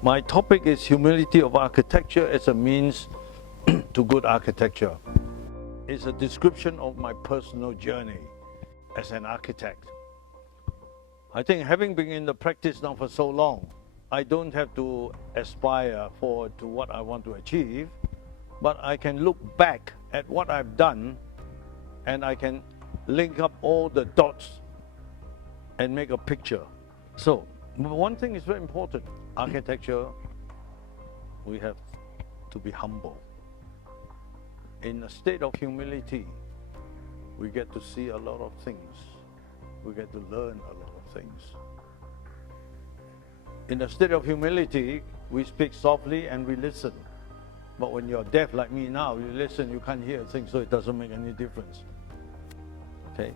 My topic is humility of architecture as a means to good architecture. It's a description of my personal journey as an architect. I think having been in the practice now for so long, I don't have to aspire forward to what I want to achieve, but I can look back at what I've done and I can link up all the dots and make a picture. So, one thing is very important. Architecture, we have to be humble. In a state of humility, we get to see a lot of things. We get to learn a lot of things. In a state of humility, we speak softly and we listen. But when you're deaf like me now, you listen, you can't hear things, so it doesn't make any difference. Okay?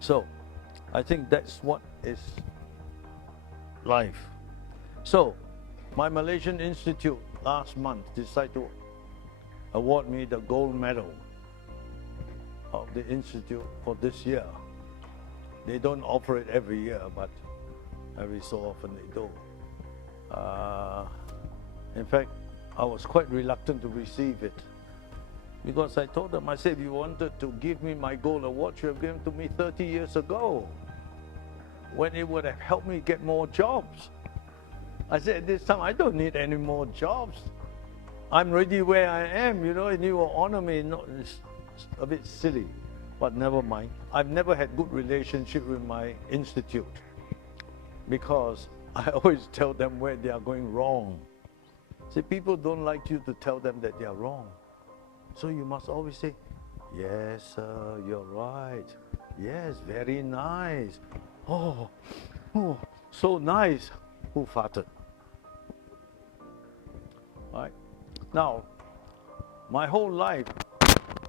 So, I think that's what is life. So, my Malaysian Institute last month decided to award me the gold medal of the Institute for this year. They don't offer it every year, but every so often they do. In fact, I was quite reluctant to receive it because I told them, I said, if you wanted to give me my gold award, you have given it to me 30 years ago, when it would have helped me get more jobs. I said, at this time, I don't need any more jobs. I'm ready where I am, you know, and you will honor me. No, it's a bit silly, but never mind. I've never had good relationship with my institute because I always tell them where they are going wrong. See, people don't like you to tell them that they are wrong. So you must always say, yes, sir, you're right. Yes, very nice. Oh, so nice. Who farted? Right? Now, my whole life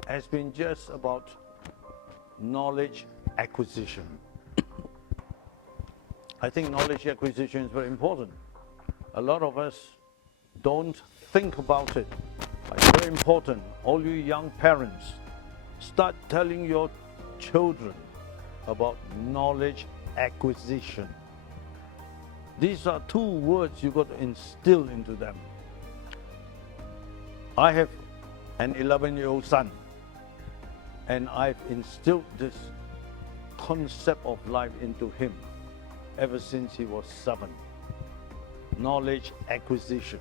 has been just about knowledge acquisition. I think knowledge acquisition is very important. A lot of us don't think about it. It's very important. All you young parents, start telling your children about knowledge acquisition. These are two words you've got to instill into them. I have an 11-year-old son, and I've instilled this concept of life into him ever since he was 7. Knowledge acquisition.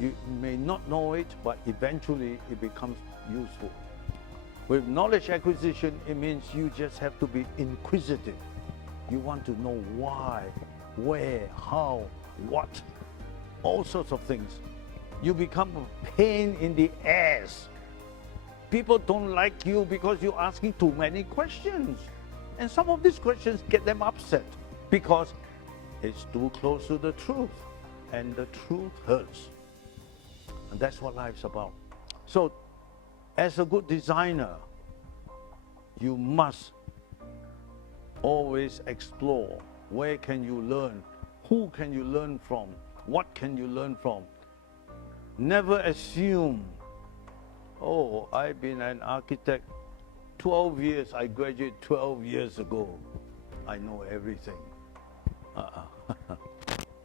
You may not know it, but eventually it becomes useful. With knowledge acquisition, it means you just have to be inquisitive. You want to know why, where, how, what, all sorts of things. You become a pain in the ass. People don't like you because you're asking too many questions. And some of these questions get them upset because it's too close to the truth. And the truth hurts. And that's what life's about. So, as a good designer, you must always explore. Where can you learn? Who can you learn from? What can you learn from? Never assume, oh, I've been an architect 12 years, I graduated 12 years ago. I know everything.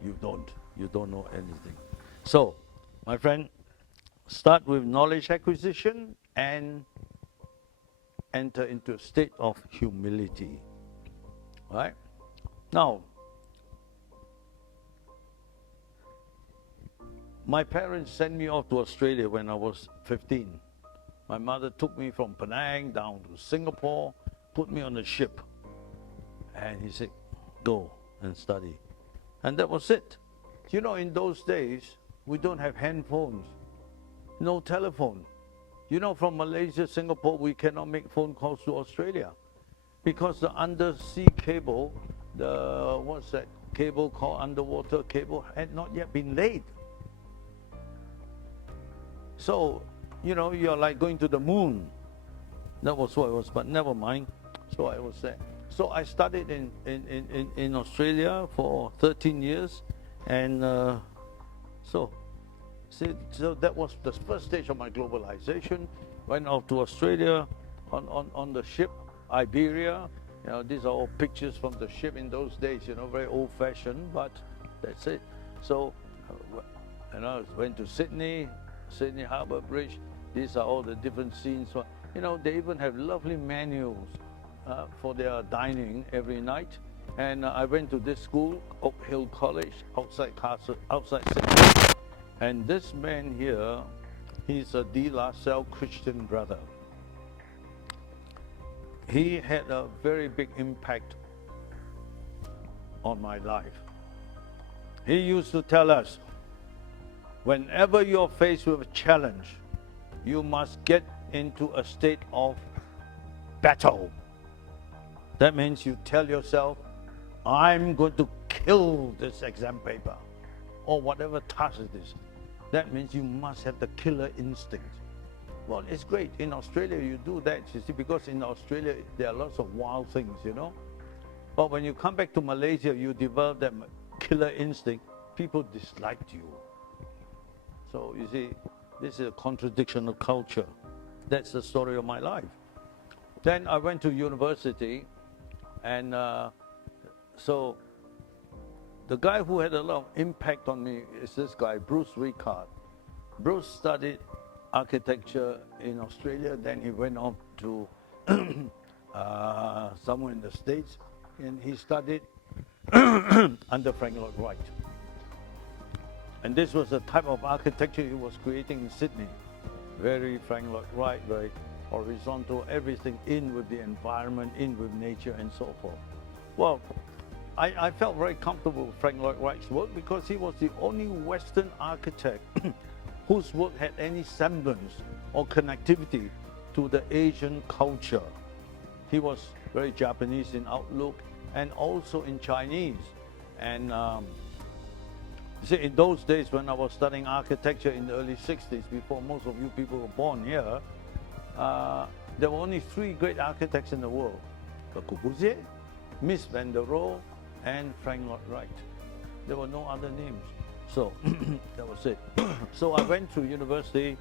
You don't know anything. So, my friend, start with knowledge acquisition and enter into a state of humility. Right? Now, my parents sent me off to Australia when I was 15. My mother took me from Penang down to Singapore, put me on a ship, and he said, go and study. And that was it. You know, in those days, we don't have handphones, no telephone. You know, from Malaysia, Singapore, we cannot make phone calls to Australia because the undersea cable, what's that cable called, underwater cable, had not yet been laid. So, you know, you're like going to the moon. That was what it was, but never mind. So I was there. So I studied in Australia for 13 years, and so that was the first stage of my globalization. Went off to Australia on the ship, Iberia. You know, these are all pictures from the ship in those days, you know, very old-fashioned, but That's it. So, and I went to Sydney Harbour Bridge. These are all the different scenes. You know, they even have lovely menus for their dining every night. And I went to this school, Oak Hill College, outside Sydney. And this man here, he's a De La Salle Christian brother. He had a very big impact on my life. He used to tell us, whenever you're faced with a challenge, you must get into a state of battle. That means you tell yourself, I'm going to kill this exam paper, or whatever task it is. That means you must have the killer instinct. Well, it's great. In Australia, you do that, you see, because in Australia, there are lots of wild things, you know. But when you come back to Malaysia, you develop that killer instinct, people disliked you. So, you see, this is a contradiction of culture. That's the story of my life. Then I went to university, and so the guy who had a lot of impact on me is this guy, Bruce Ricard. Bruce studied architecture in Australia, then he went on to somewhere in the States, and he studied under Frank Lloyd Wright. And this was the type of architecture he was creating in Sydney. Very Frank Lloyd Wright, very horizontal, everything in with the environment, in with nature, and so forth. Well, I felt very comfortable with Frank Lloyd Wright's work because he was the only Western architect whose work had any semblance or connectivity to the Asian culture. He was very Japanese in outlook and also in Chinese. And you see, in those days when I was studying architecture in the early 60s, before most of you people were born here, there were only 3 great architects in the world: Le Corbusier, Mies van der Rohe, and Frank Lloyd Wright. There were no other names. So that was it. So I went to university,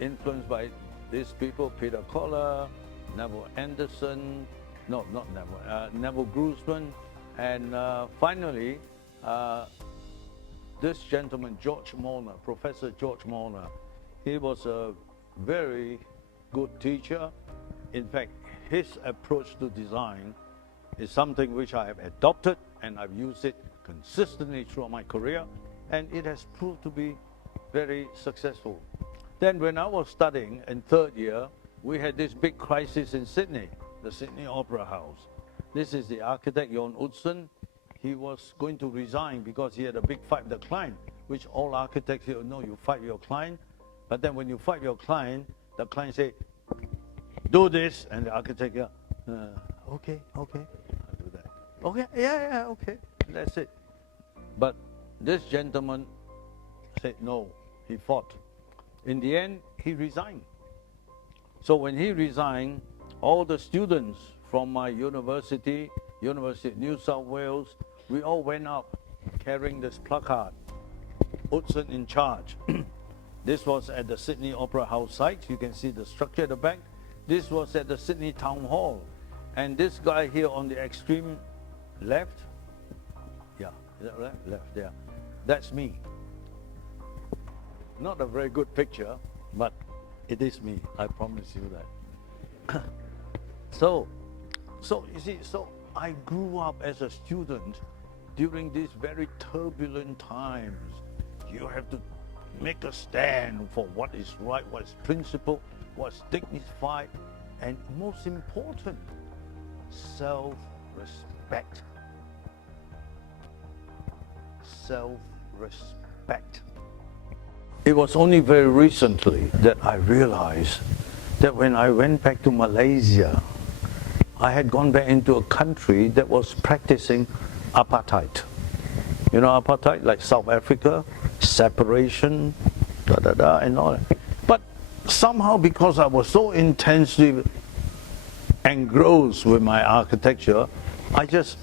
influenced by these people: Peter Koller, Neville Anderson, no, not Neville, Neville Grossman, and finally, this gentleman, George Molnar, Professor George Molnar. He was a very good teacher. In fact, his approach to design is something which I have adopted, and I've used it consistently throughout my career, and it has proved to be very successful. Then when I was studying in 3rd year, we had this big crisis in Sydney, the Sydney Opera House. This is the architect, Jon Utzon. He was going to resign because he had a big fight with the client, which all architects here know. You fight your client, but then when you fight your client, the client say, do this, and the architect, okay, I'll do that. Okay, yeah, okay, that's it. But this gentleman said no, he fought. In the end, he resigned. So when he resigned, all the students from my university, University of New South Wales, we all went up carrying this placard, Utzon in charge. This was at the Sydney Opera House site. You can see the structure at the back. This was at the Sydney Town Hall. And this guy here on the extreme left, yeah, is that right? Left, yeah. That's me. Not a very good picture, but it is me, I promise you that. So you see, so I grew up as a student during these very turbulent times. You have to make a stand for what is right, what is principled, what's dignified, and most important, self-respect. Self-respect. It was only very recently that I realized that when I went back to Malaysia, I had gone back into a country that was practicing apartheid. You know apartheid, like South Africa, separation, and all that. But somehow, because I was so intensely engrossed with my architecture, I just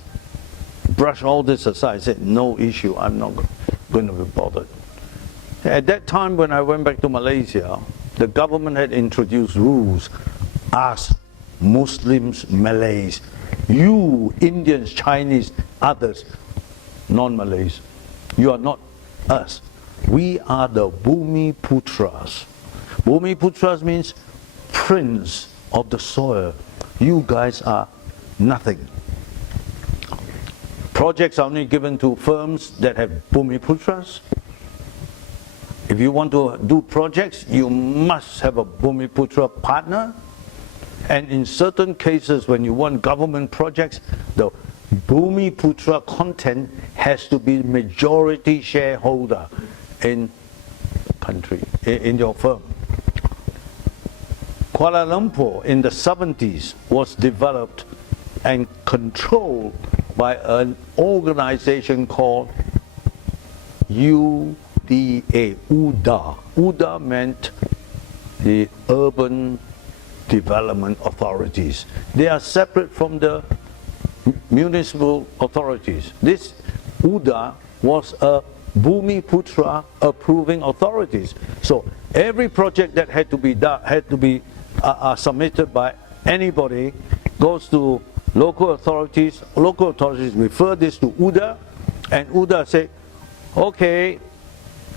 brushed all this aside. I said, no issue, I'm not going to be bothered. At that time, when I went back to Malaysia, the government had introduced rules. Us, Muslims, Malays, you, Indians, Chinese, others, non-Malays. You are not us. We are the Bumi Putras. Bumi Putras means prince of the soil. You guys are nothing. Projects are only given to firms that have Bumi Putras. If you want to do projects, you must have a Bumi Putra partner. And in certain cases, when you want government projects, the Bumi Putra content has to be majority shareholder in country, in your firm. Kuala Lumpur in the 70s was developed and controlled by an organization called UDA. UDA meant the Urban Development Authorities. They are separate from the municipal authorities. This UDA was a Bumi Putra approving authorities. So every project that had to be submitted by anybody goes to local authorities. Local authorities refer this to UDA, and UDA say, okay,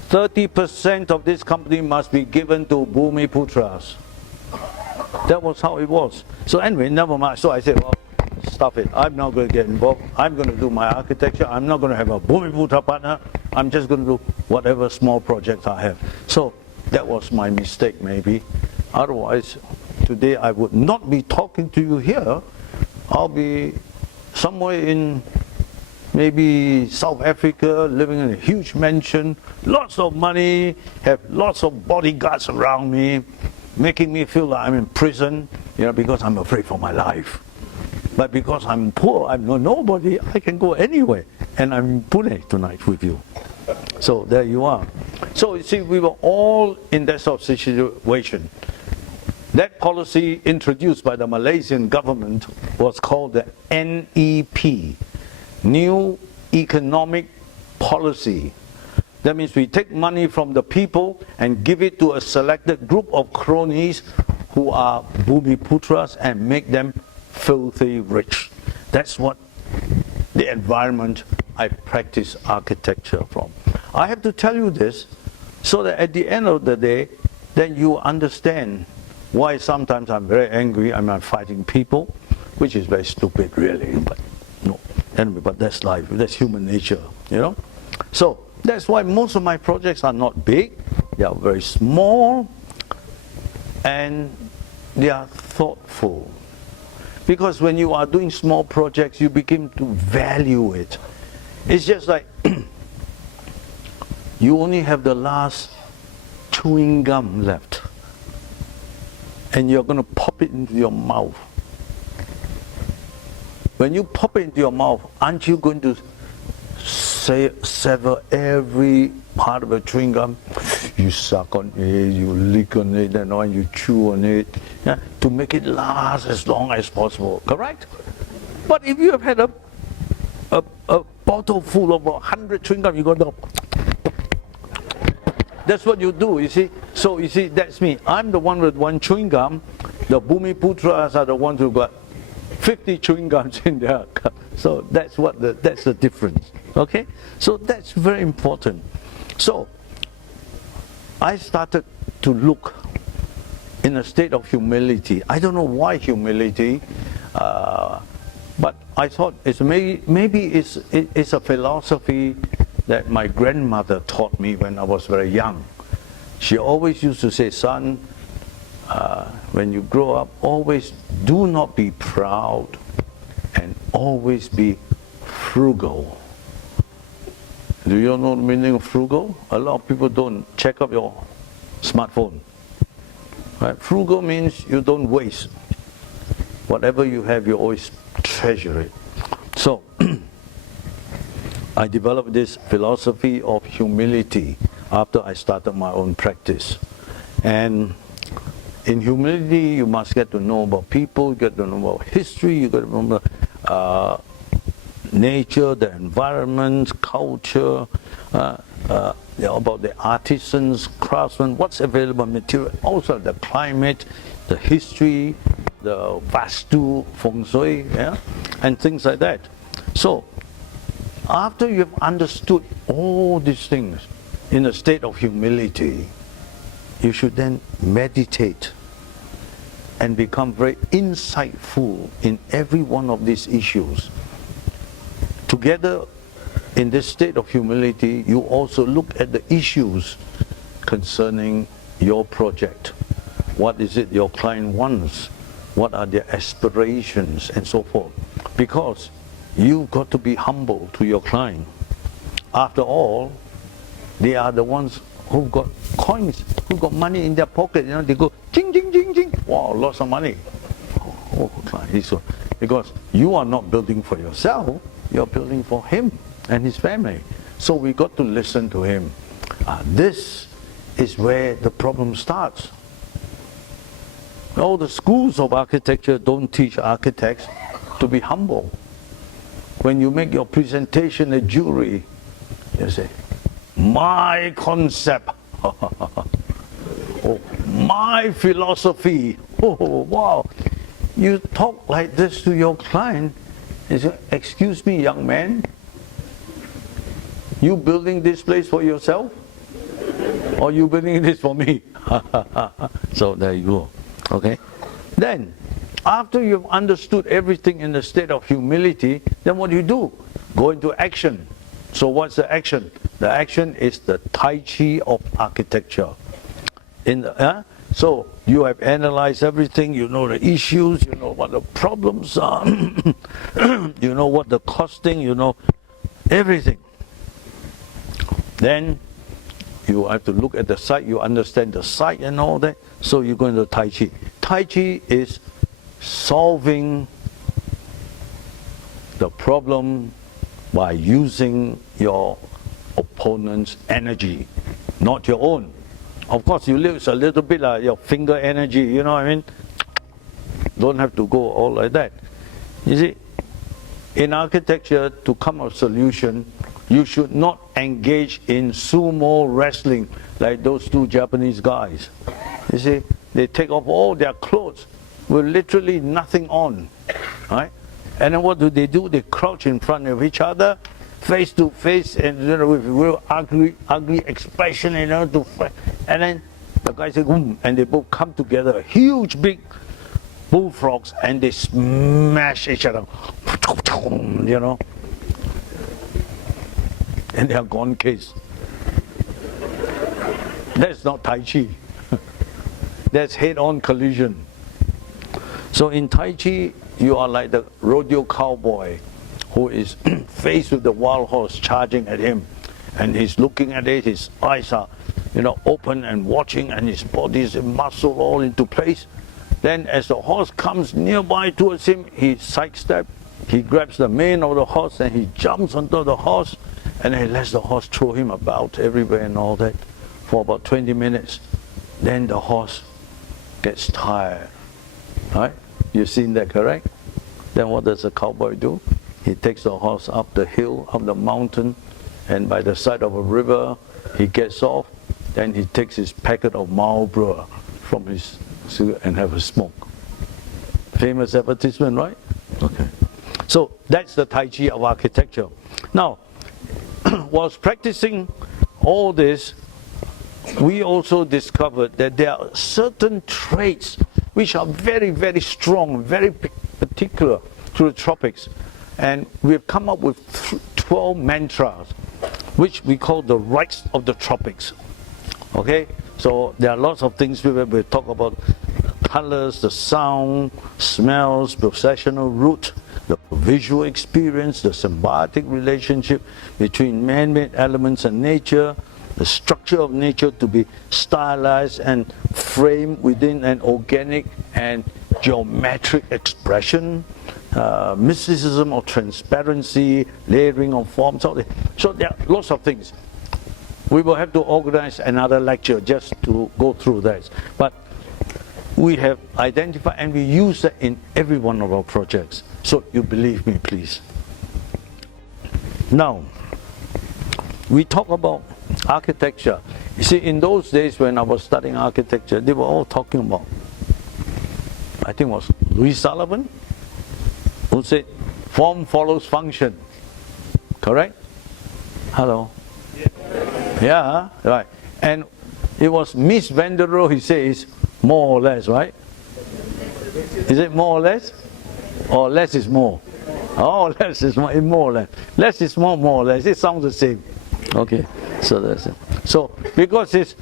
30% of this company must be given to Bumi Putras. That was how it was. So anyway, never mind. So I said, well, stop it. I'm not going to get involved. I'm going to do my architecture. I'm not going to have a Bumi Putra partner. I'm just going to do whatever small projects I have. So that was my mistake, maybe. Otherwise, today I would not be talking to you here. I'll be somewhere in maybe South Africa, living in a huge mansion, lots of money, have lots of bodyguards around me, making me feel like I'm in prison, because I'm afraid for my life. But because I'm poor, I'm nobody, I can go anywhere. And I'm in Pune tonight with you. So there you are. So you see, we were all in that sort of situation. That policy introduced by the Malaysian government was called the NEP, New Economic Policy. That means we take money from the people and give it to a selected group of cronies who are Bumi Putras and make them filthy rich. That's what the environment I practice architecture from. I have to tell you this so that at the end of the day, then you understand why sometimes I'm very angry, I'm not fighting people, which is very stupid really, but no. Anyway, but that's life, that's human nature, So that's why most of my projects are not big, they are very small, and they are thoughtful. Because when you are doing small projects, you begin to value it. It's just like you only have the last chewing gum left, and you're going to pop it into your mouth. When you pop it into your mouth, aren't you going to sever every part of the chewing gum? You suck on it, you lick on it, and then you chew on it, to make it last as long as possible, correct? But if you have had a bottle full of 100 chewing gum, you go down. That's what you do, you see. So you see, that's me. I'm the one with one chewing gum. The Bumi Putras are the ones who got 50 chewing gums in their cup. So that's the difference. Okay? So that's very important. So I started to look in a state of humility. I don't know why humility, but I thought maybe it's a philosophy that my grandmother taught me when I was very young. She always used to say, son, when you grow up, always do not be proud and always be frugal. Do you know the meaning of frugal? A lot of people don't check up your smartphone. Right? Frugal means you don't waste. Whatever you have, you always treasure it. So, I developed this philosophy of humility after I started my own practice. And in humility, you must get to know about people, you get to know about history, you get to know about nature, the environment, culture, about the artisans, craftsmen, what's available material, also the climate, the history, the Vastu, Feng Shui, and things like that. So, After you've understood all these things in a state of humility, you should then meditate and become very insightful in every one of these issues. Together, in this state of humility, you also look at the issues concerning your project. What is it your client wants? What are their aspirations and so forth? Because you've got to be humble to your client. After all, they are the ones who've got coins, who've got money in their pocket. You know, they go, ching, ching, ching, ching. Wow, lots of money. Oh, client, because you are not building for yourself, you're building for him and his family. So we got to listen to him. This is where the problem starts. All the schools of architecture don't teach architects to be humble. When you make your presentation a jury, you say, my concept, oh, my philosophy, oh, wow. You talk like this to your client, you say, excuse me, young man, you building this place for yourself? Or you building this for me? So there you go. Okay? Then, after you've understood everything in the state of humility, then what do? Go into action. So what's the action? The action is the Tai Chi of architecture. So you have analyzed everything, you know the issues, you know what the problems are, you know what the costing, you know everything. Then you have to look at the site, you understand the site and all that, so you go into Tai Chi. Tai Chi is solving the problem by using your opponent's energy, not your own. Of course, you use a little bit of your finger energy, you know what I mean? Don't have to go all like that. You see, in architecture, to come up with a solution, you should not engage in sumo wrestling like those two Japanese guys. You see, they take off all their clothes with literally nothing on, right? And then what do? They crouch in front of each other, face to face, and you know, with real ugly expression, you know, and then the guy says, and they both come together, huge big bullfrogs, and they smash each other, you know, and they are gone case. That's not Tai Chi. That's head-on collision. So in Tai Chi, you are like the rodeo cowboy who is faced with the wild horse charging at him, and he's looking at it, his eyes are, you know, open and watching, and his body is muscle all into place. Then as the horse comes nearby towards him, he sidesteps, he grabs the mane of the horse and he jumps onto the horse, and he lets the horse throw him about everywhere and all that for about 20 minutes. Then the horse gets tired, right? You've seen that, correct? Then what does the cowboy do? He takes the horse up the hill, up the mountain, and by the side of a river, he gets off. Then he takes his packet of Marlboro from his cigarette and have a smoke. Famous advertisement, right? Okay. So that's the Tai Chi of architecture. Now, whilst practicing all this, we also discovered that there are certain traits which are very, very strong, very particular to the tropics. And we've come up with 12 mantras, which we call the rights of the tropics. Okay? So there are lots of things we talk about: colors, the sound, smells, processional route, the visual experience, the symbiotic relationship between man-made elements and nature, the structure of nature to be stylized and framed within an organic and geometric expression, mysticism or transparency, layering of forms. So there are lots of things. We will have to organize another lecture just to go through that. But we have identified and we use that in every one of our projects. So you believe me, please. Now, we talk about architecture. You see, in those days when I was studying architecture, they were all talking about, I think it was Louis Sullivan, who said, form follows function. correct? Hello? Yeah, right. And it was Miss Van der Rohe, he says, more or less, right? Is it more or less? Or less is more? Oh, less is more or less. Less is more or less. It sounds the same. Okay, so that's it. So, because it's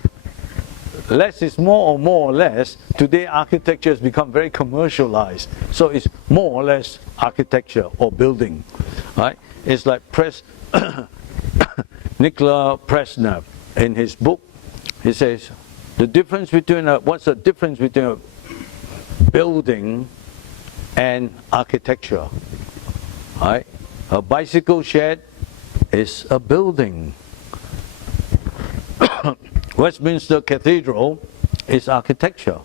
less is more or less, today architecture has become very commercialized. So it's more or less architecture or building, right? It's like Nikola Presner, in his book, he says, the difference between what's the difference between a building and architecture, right? A bicycle shed is a building. Westminster Cathedral is architecture.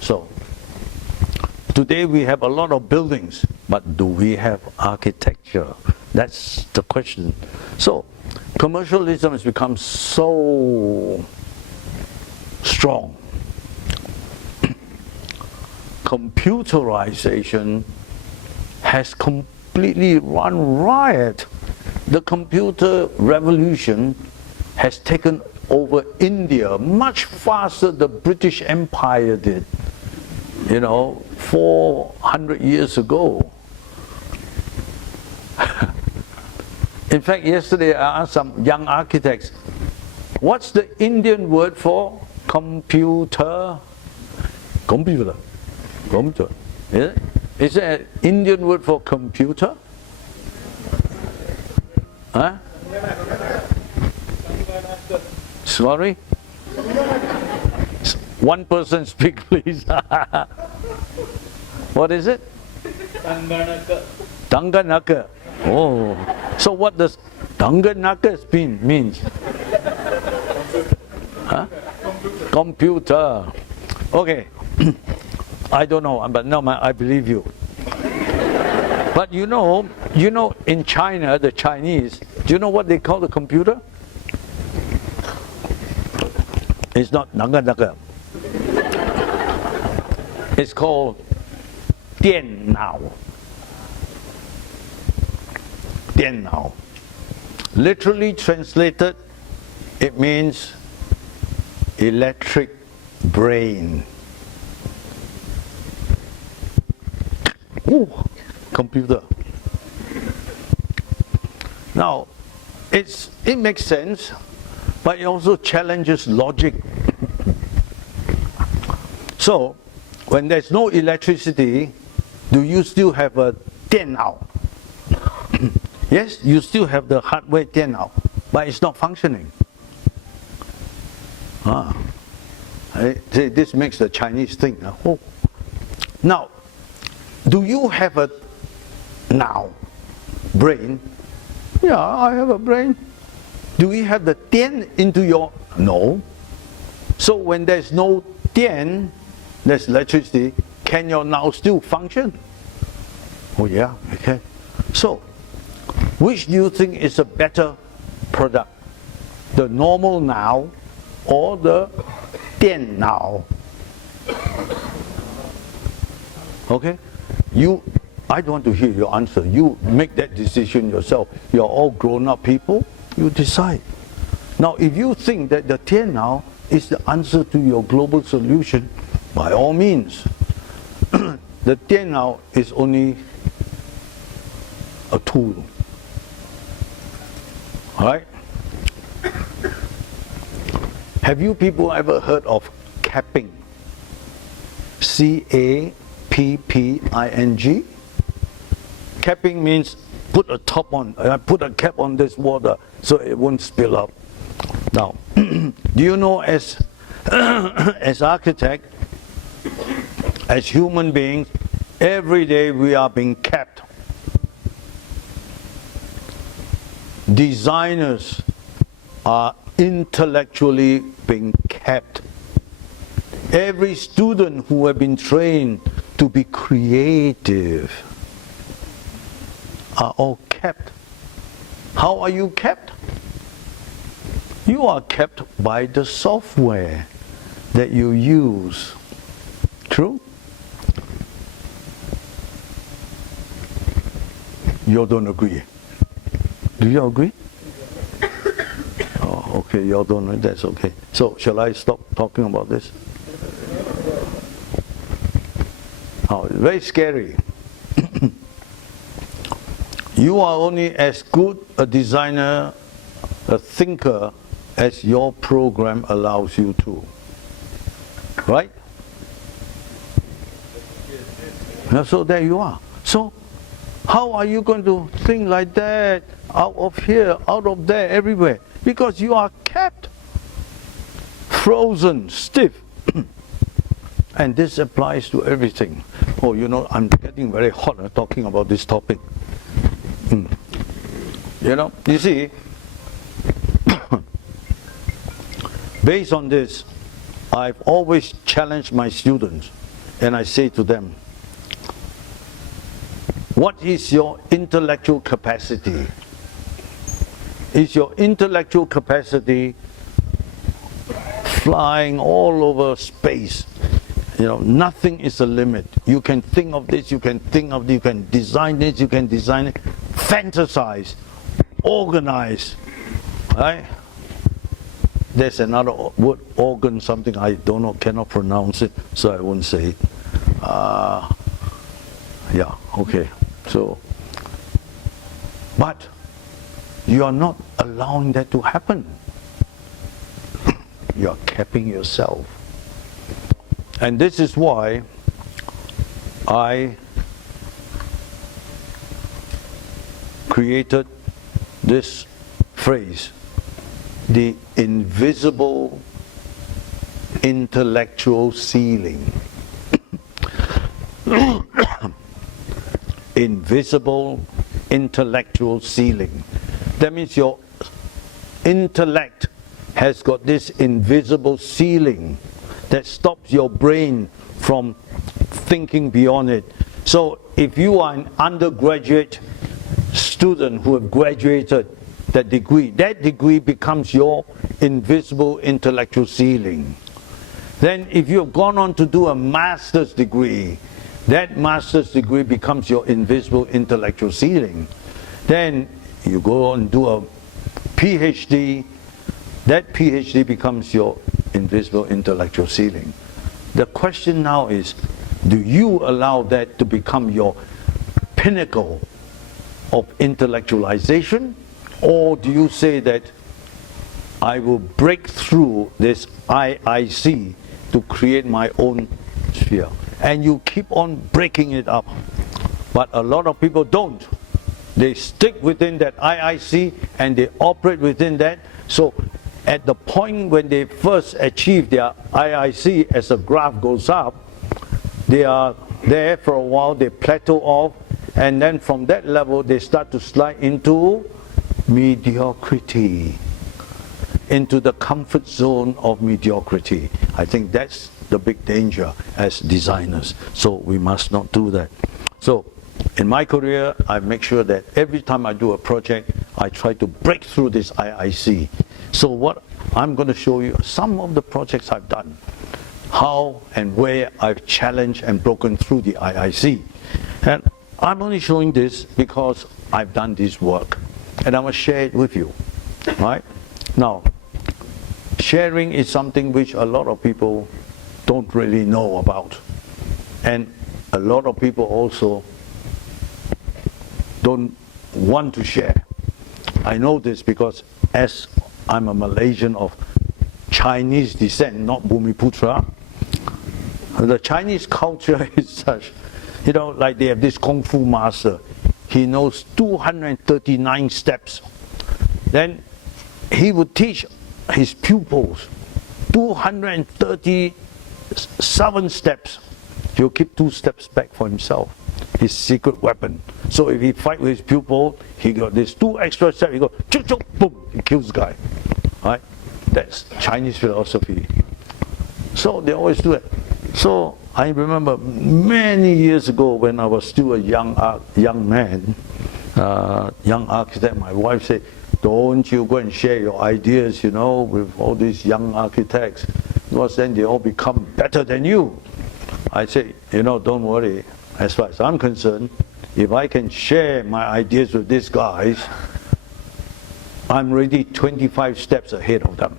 So, today we have a lot of buildings, but do we have architecture? That's the question. So, commercialism has become so strong. Computerization has completely run riot. The computer revolution has taken over India much faster than the British Empire did, 400 years ago. In fact, yesterday I asked some young architects, what's the Indian word for computer? Computer. Computer. Is there an Indian word for computer? Huh? Sorry? One person speak, please. What is it? Tanganaka. Oh. So what does Tanganaka means? Huh? Computer. Okay. I don't know, but no, I believe you. But you know, in China, the Chinese, do you know what they call the computer? It's not Tanganaka. It's called 电脑. 电脑. Literally translated, it means electric brain. Ooh, computer. Now, it makes sense, but it also challenges logic. So, when there's no electricity, do you still have a 电脑? Yes, you still have the hardware 电脑, but it's not functioning. This makes the Chinese think. Oh. Now, do you have a brain? Yeah, I have a brain. Do we have the 电 into your? No. So when there's no 电, there's electricity, can your now still function? Oh yeah, it can. So, which do you think is a better product? The normal now or the 电脑? Okay? I don't want to hear your answer. You make that decision yourself. You're all grown-up people. You decide. Now, if you think that the 电脑 is the answer to your global solution, by all means. The 电脑 is only a tool. Alright? Have you people ever heard of capping? C-A-P-P-I-N-G? Capping means put a cap on this water so it won't spill up. Now, do you know as architect, as human beings, every day we are being capped. Designers are intellectually being capped. Every student who have been trained to be creative are all kept. How are you kept? You are kept by the software that you use. True? You don't agree. Do you agree? Oh, okay, you all don't know, that's okay. So, shall I stop talking about this? Oh, it's very scary. You are only as good a designer, a thinker, as your program allows you to. Right? Yeah, so there you are. So, how are you going to think like that, out of here, out of there, everywhere? Because you are kept frozen, stiff. And this applies to everything. Oh, you know, I'm getting very hot talking about this topic. You know, you see, based on this, I've always challenged my students, and I say to them, what is your intellectual capacity? Is your intellectual capacity flying all over space? You know, nothing is a limit. You can think of this, you can think of this, you can design this, you can design it, fantasize, organize, right? There's another word, organ, something I don't know, cannot pronounce it, so I won't say it. Yeah, okay. So, but you are not allowing that to happen. You are capping yourself. And this is why I created this phrase, the invisible intellectual ceiling. Invisible intellectual ceiling. That means your intellect has got this invisible ceiling that stops your brain from thinking beyond it. So if you are an undergraduate student who have graduated that degree becomes your invisible intellectual ceiling. Then if you have gone on to do a master's degree, that master's degree becomes your invisible intellectual ceiling. Then you go on and do a PhD, that PhD becomes your invisible intellectual ceiling. The question now is, do you allow that to become your pinnacle of intellectualization? Or do you say that I will break through this IIC to create my own sphere? And you keep on breaking it up. But a lot of people don't. They stick within that IIC and they operate within that. So at the point when they first achieve their IIC, as the graph goes up, they are there for a while, they plateau off, and then from that level they start to slide into mediocrity, into the comfort zone of mediocrity. I think that's the big danger as designers. So we must not do that. So in my career, I make sure that every time I do a project, I try to break through this IIC. So what I'm going to show you some of the projects I've done, how and where I've challenged and broken through the IIC. And I'm only showing this because I've done this work and I will share it with you, right? Now, sharing is something which a lot of people don't really know about, and a lot of people also don't want to share. I know this because as I'm a Malaysian of Chinese descent, not Bumiputra, the Chinese culture is such, you know, like they have this Kung Fu master. He knows 239 steps. Then he would teach his pupils 237 steps. He'll keep 2 steps back for himself, his secret weapon. So if he fight with his pupil, he got this 2 extra steps, he goes, chuk chuk, boom, he kills the guy. Right? That's Chinese philosophy. So they always do it. So I remember many years ago when I was still a young man, young architect, my wife said, don't you go and share your ideas, you know, with all these young architects, because then they all become better than you. I said, you know, don't worry. As far as I'm concerned, if I can share my ideas with these guys, I'm already 25 steps ahead of them.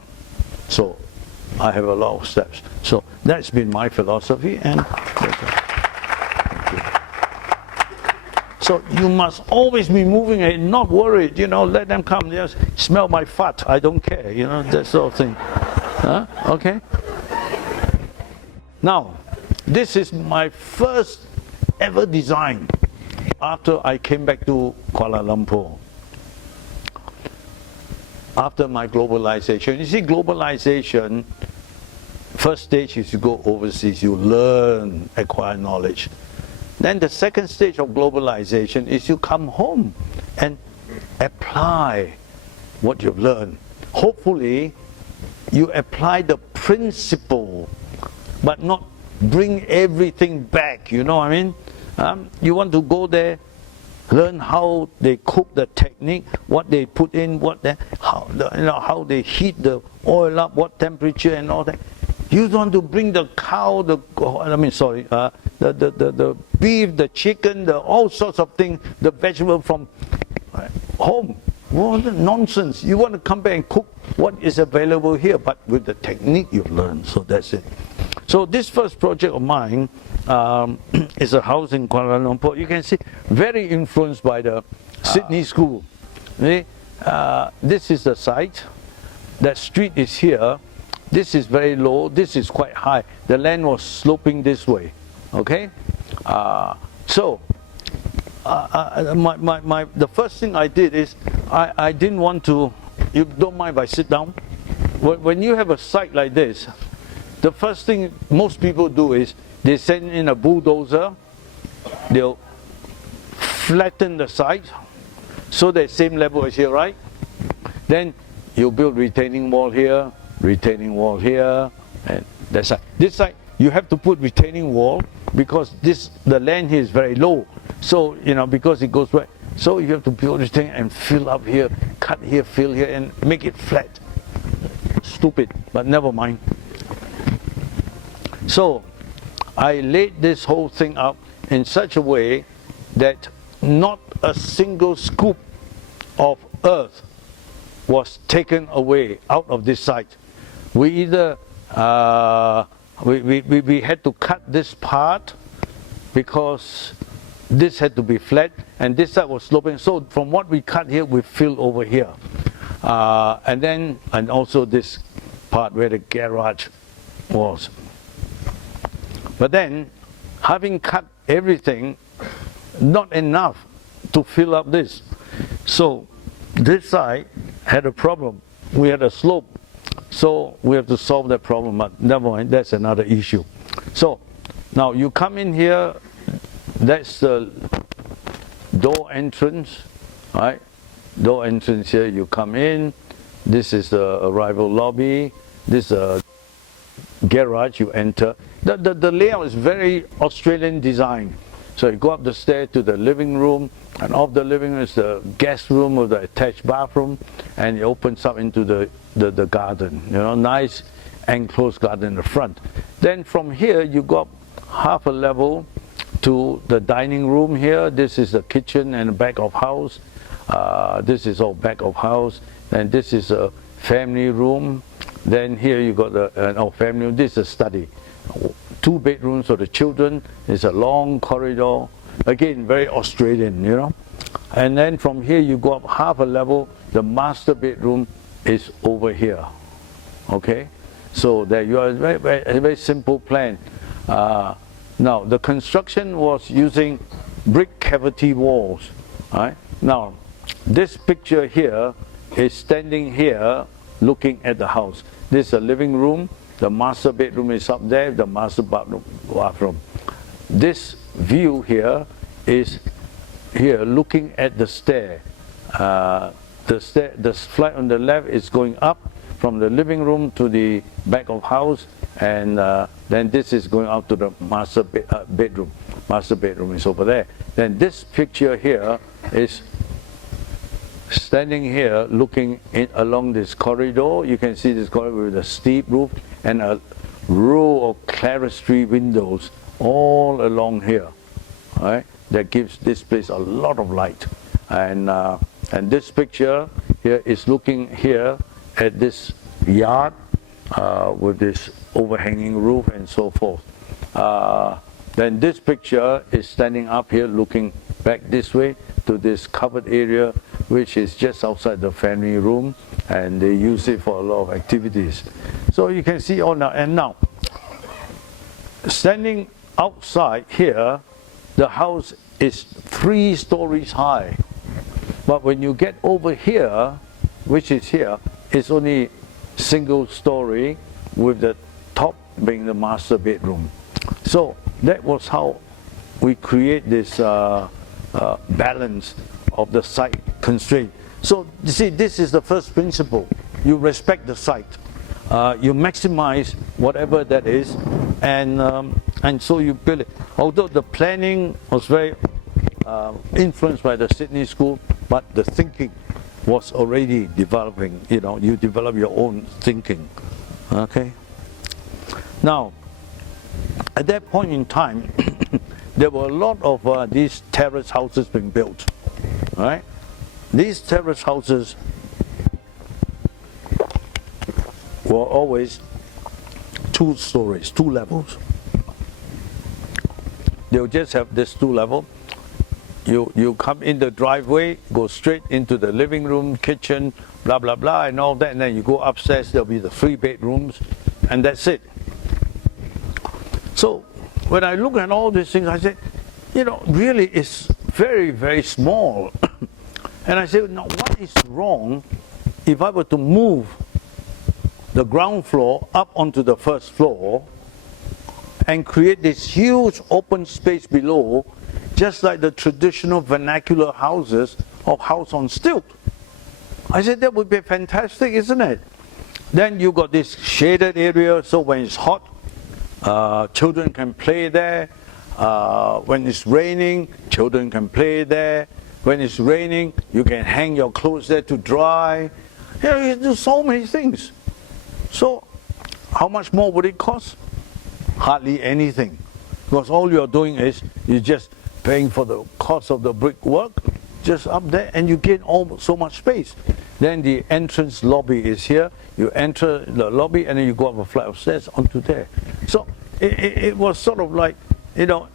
So I have a lot of steps. So that's been my philosophy, and so you must always be moving and not worried, you know, let them come, just smell my fat, I don't care, you know, that sort of thing. Huh? Okay? Now, this is my first ever design after I came back to Kuala Lumpur. After my globalization. You see, globalization, first stage is you go overseas, you learn, acquire knowledge. Then the second stage of globalization is you come home and apply what you've learned. Hopefully, you apply the principle, but not bring everything back, you know what I mean? You want to go there, learn how they cook, the technique, what they put in, how they heat the oil up, what temperature and all that. You want to bring the cow, the beef, the chicken, all sorts of things, the vegetable from home. Well, nonsense. You want to come back and cook what is available here, but with the technique you've learned. So that's it. So this first project of mine is a house in Kuala Lumpur. You can see very influenced by the Sydney School. This is the site. That street is here. This is very low. This is quite high. The land was sloping this way. Okay. The first thing I did is I didn't want to. You don't mind if I sit down? When you have a site like this, the first thing most people do is they send in a bulldozer, they'll flatten the site so they're same level as here, right? Then you build retaining wall here, and that side. This side, you have to put retaining wall because the land here is very low. So, you know, because it goes right. So you have to build retaining and fill up here, cut here, fill here, and make it flat. Stupid, but never mind. So I laid this whole thing up in such a way that not a single scoop of earth was taken away out of this site. We either we had to cut this part because this had to be flat and this side was sloping. So from what we cut here, we fill over here, and also this part where the garage was. But then, having cut everything, not enough to fill up this. So this side had a problem. We had a slope. So we have to solve that problem, but never mind, that's another issue. So now you come in here, that's the door entrance, right? Door entrance here, you come in. This is the arrival lobby. This is a garage, you enter. The layout is very Australian design. So you go up the stair to the living room, and off the living room is the guest room with the attached bathroom, and it opens up into the garden. You know, nice enclosed garden in the front. Then from here you go up half a level to the dining room here. This is the kitchen and back of house. This is all back of house, and this is a family room. Then here you got the family room. This is a study. 2 bedrooms for the children. It's a long corridor. Again, very Australian, you know. And then from here you go up half a level. The master bedroom is over here. Okay, so there you are. A very simple plan. Now the construction was using brick cavity walls. Right? Now this picture here is standing here looking at the house. This is a living room. The master bedroom is up there, the master bathroom. This view here is here looking at the stair. The flight on the left is going up from the living room to the back of house, and then this is going out to the master bedroom. Master bedroom is over there. Then this picture here is standing here looking along this corridor. You can see this corridor with a steep roof and a row of clerestory windows all along here. Right? That gives this place a lot of light. And this picture here is looking here at this yard with this overhanging roof and so forth. Then this picture is standing up here looking back this way to this covered area, which is just outside the family room, and they use it for a lot of activities. So you can see all now. And now, standing outside here, the house is 3 stories high. But when you get over here, which is here, it's only single story with the top being the master bedroom. So that was how we create this balance of the site constraint. So you see, this is the first principle. You respect the site. You maximize whatever that is, and so you build it. Although the planning was very influenced by the Sydney School, but the thinking was already developing. You know, you develop your own thinking. Okay. Now, at that point in time, there were a lot of these terrace houses being built. Right? These terrace houses were always 2 stories, 2 levels. They'll just have this 2 level. You come in the driveway, go straight into the living room, kitchen, blah, blah, blah, and all that, and then you go upstairs, there'll be the 3 bedrooms, and that's it. So, when I look at all these things, I said, you know, really it's very, very small. And I said, now what is wrong if I were to move the ground floor up onto the first floor and create this huge open space below, just like the traditional vernacular houses or house on stilt? I said, that would be fantastic, isn't it? Then you got this shaded area, so when it's hot, children can play there. When it's raining, children can play there. When it's raining, you can hang your clothes there to dry. You know, you do so many things. So, how much more would it cost? Hardly anything. Because all you're doing is, you're just paying for the cost of the brickwork, just up there, and you gain so much space. Then the entrance lobby is here. You enter the lobby, and then you go up a flight of stairs onto there. So, it was sort of like, you know,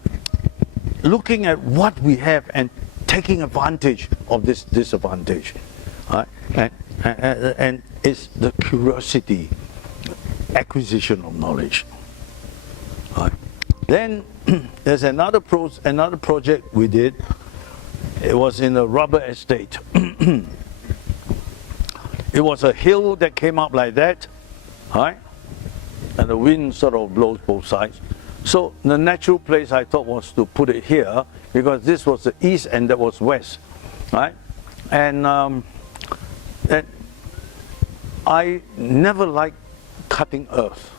looking at what we have and taking advantage of this disadvantage. And it's the curiosity, acquisition of knowledge. Then there's another project we did. It was in a rubber estate. It was a hill that came up like that, right? And the wind sort of blows both sides. So the natural place I thought was to put it here, because this was the east and that was west, right? And I never liked cutting earth,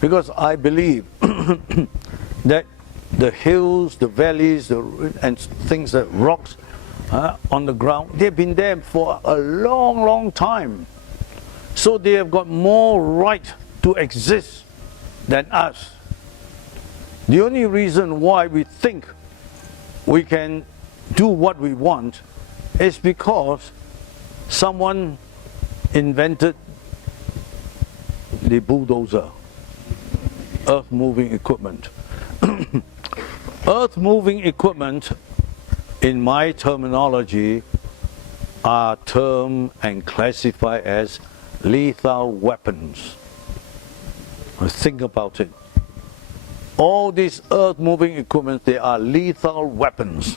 because I believe that the hills, the valleys, and things that rocks on the ground, they've been there for a long, long time. So they have got more right to exist than us. The only reason why we think we can do what we want is because someone invented the bulldozer, earth-moving equipment. Earth-moving equipment, in my terminology, are termed and classified as lethal weapons. Think about it. All these earth-moving equipment, they are lethal weapons.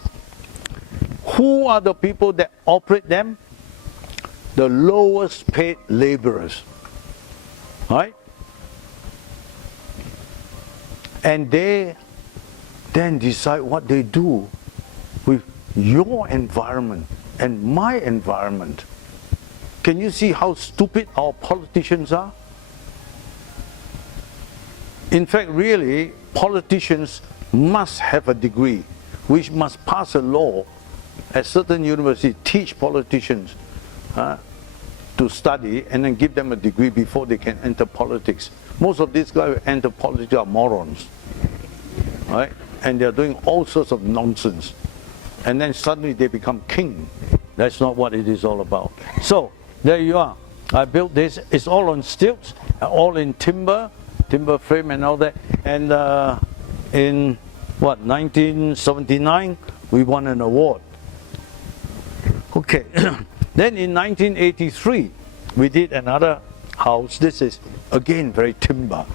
Who are the people that operate them? The lowest paid laborers, right? And they then decide what they do with your environment and my environment. Can you see how stupid our politicians are? In fact, really, politicians must have a degree. We must pass a law at certain universities, teach politicians to study and then give them a degree before they can enter politics. Most of these guys who enter politics are morons, right? And they're doing all sorts of nonsense. And then suddenly they become king. That's not what it is all about. So, there you are. I built this. It's all on stilts, all in timber frame and all that. And in, what, 1979, we won an award. Okay. Then in 1983, we did another house. This is, again, very timber.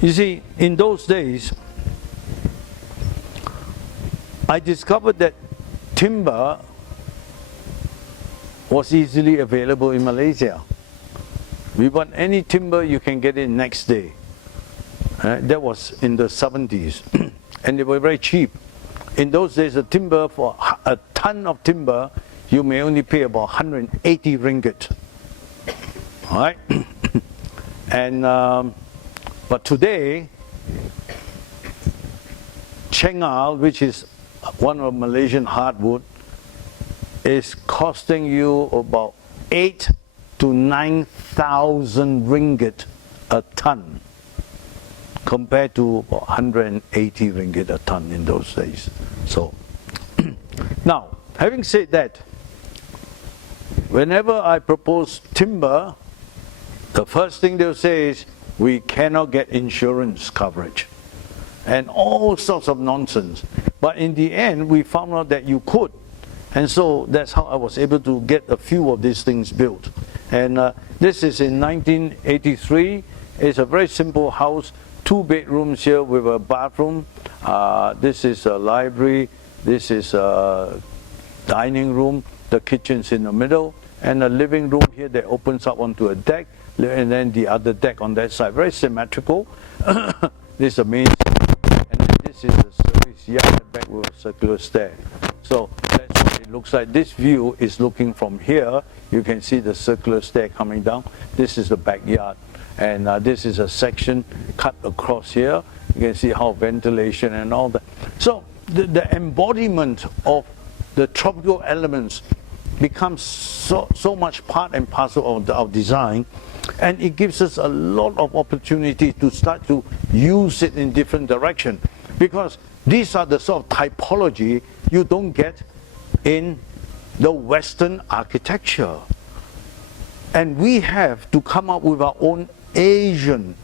You see, in those days, I discovered that timber was easily available in Malaysia. We want any timber, you can get it next day. That was in the 70s. And they were very cheap. In those days, a timber, for a ton of timber, you may only pay about 180 ringgit. All right? And, but today, Chengal, which is one of Malaysian hardwood, is costing you about 8,000 to 9,000 ringgit a ton, compared to about 180 ringgit a ton in those days. So, now, having said that, whenever I propose timber, the first thing they'll say is, we cannot get insurance coverage, and all sorts of nonsense. But in the end, we found out that you could. And so that's how I was able to get a few of these things built. And this is in 1983. It's a very simple house, 2 bedrooms here with a bathroom. This is a library. This is a dining room. The kitchen's in the middle. And a living room here that opens up onto a deck. And then the other deck on that side. Very symmetrical. This is the main. And then this is the service yard back with a circular stair. So that's what it looks like. This view is looking from here. You can see the circular stair coming down. This is the backyard. And this is a section cut across here. You can see how ventilation and all that. So the embodiment of the tropical elements becomes so much part and parcel of our design. And it gives us a lot of opportunity to start to use it in different direction. Because these are the sort of typology you don't get in the Western architecture. And we have to come up with our own Asian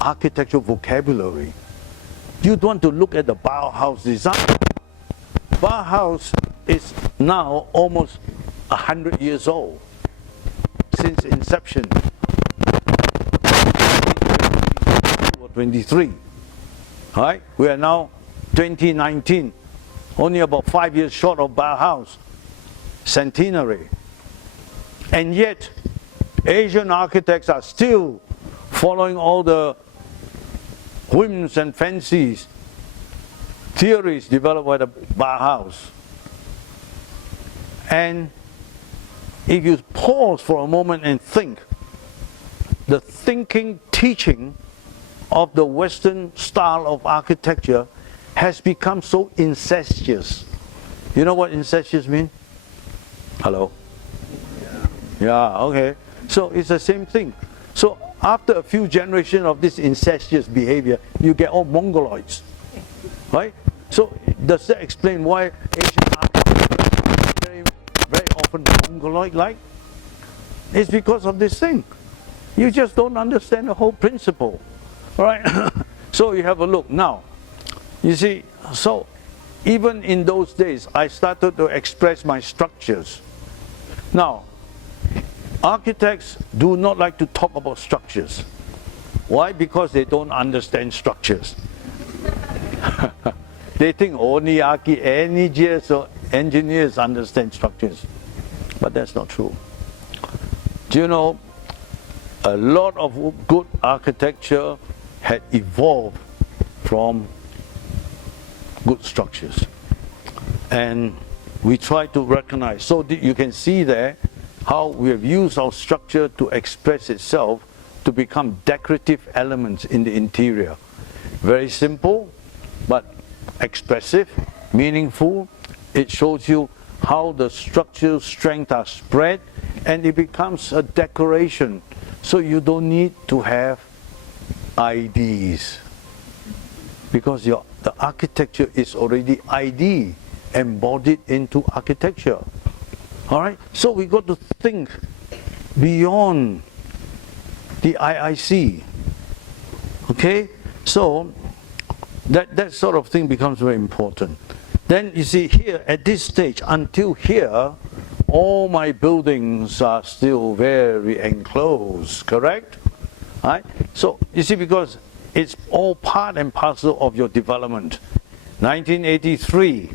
architectural vocabulary. You don't want to look at the Bauhaus design. Bauhaus is now almost 100 years old. Since inception, 23. All right, we are now 2019, only about 5 years short of Bauhaus centenary, and yet Asian architects are still following all the whims and fancies, theories developed by the Bauhaus. And if you pause for a moment and think, the thinking, teaching of the Western style of architecture has become so incestuous. You know what incestuous means? Hello? Yeah, okay. So it's the same thing. So after a few generations of this incestuous behavior, you get all Mongoloids, right? So does that explain why Asian architecture is very often Mongoloid-like? It's because of this thing. You just don't understand the whole principle, right? So you have a look now. You see, so even in those days, I started to express my structures. Now, architects do not like to talk about structures. Why? Because they don't understand structures. They think only engineers understand structures. But that's not true. Do you know, a lot of good architecture had evolved from good structures. And we try to recognize. So you can see there how we have used our structure to express itself to become decorative elements in the interior. Very simple, but expressive, meaningful. It shows you how the structural strength are spread, and it becomes a decoration. So you don't need to have IDs, because the architecture is already ID. embodied into architecture. All right, so we got to think beyond the IIC. Okay, so that sort of thing becomes very important. Then you see here at this stage, until here, all my buildings are still very enclosed, correct? Right? So you see, because it's all part and parcel of your development. 1983,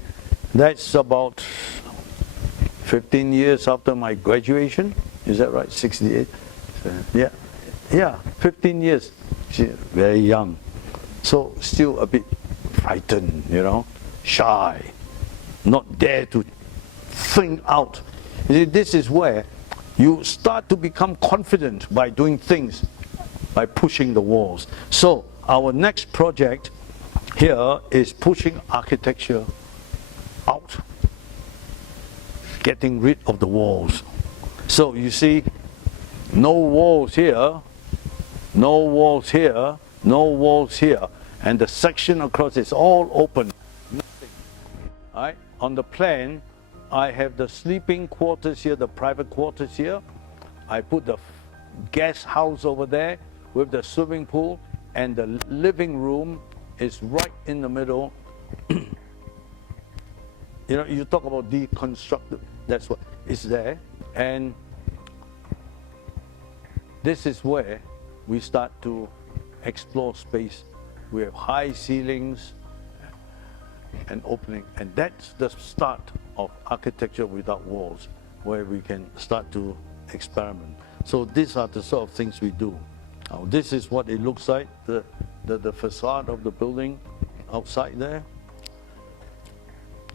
that's about 15 years after my graduation. Is that right? 68? Yeah, 15 years. Very young. So still a bit frightened, you know, shy, not dare to think out. You see, this is where you start to become confident by doing things, by pushing the walls. So our next project here is pushing architecture out, getting rid of the walls. So you see, no walls here, no walls here, no walls here, and the section across is all open, nothing. All right? On the plan, I have the sleeping quarters here, the private quarters here. I put the guest house over there with the swimming pool, and the living room is right in the middle. You know, you talk about deconstructing, that's what is there. And this is where we start to explore space. We have high ceilings and opening, and that's the start of architecture without walls, where we can start to experiment. So these are the sort of things we do. Now, this is what it looks like, the facade of the building outside there.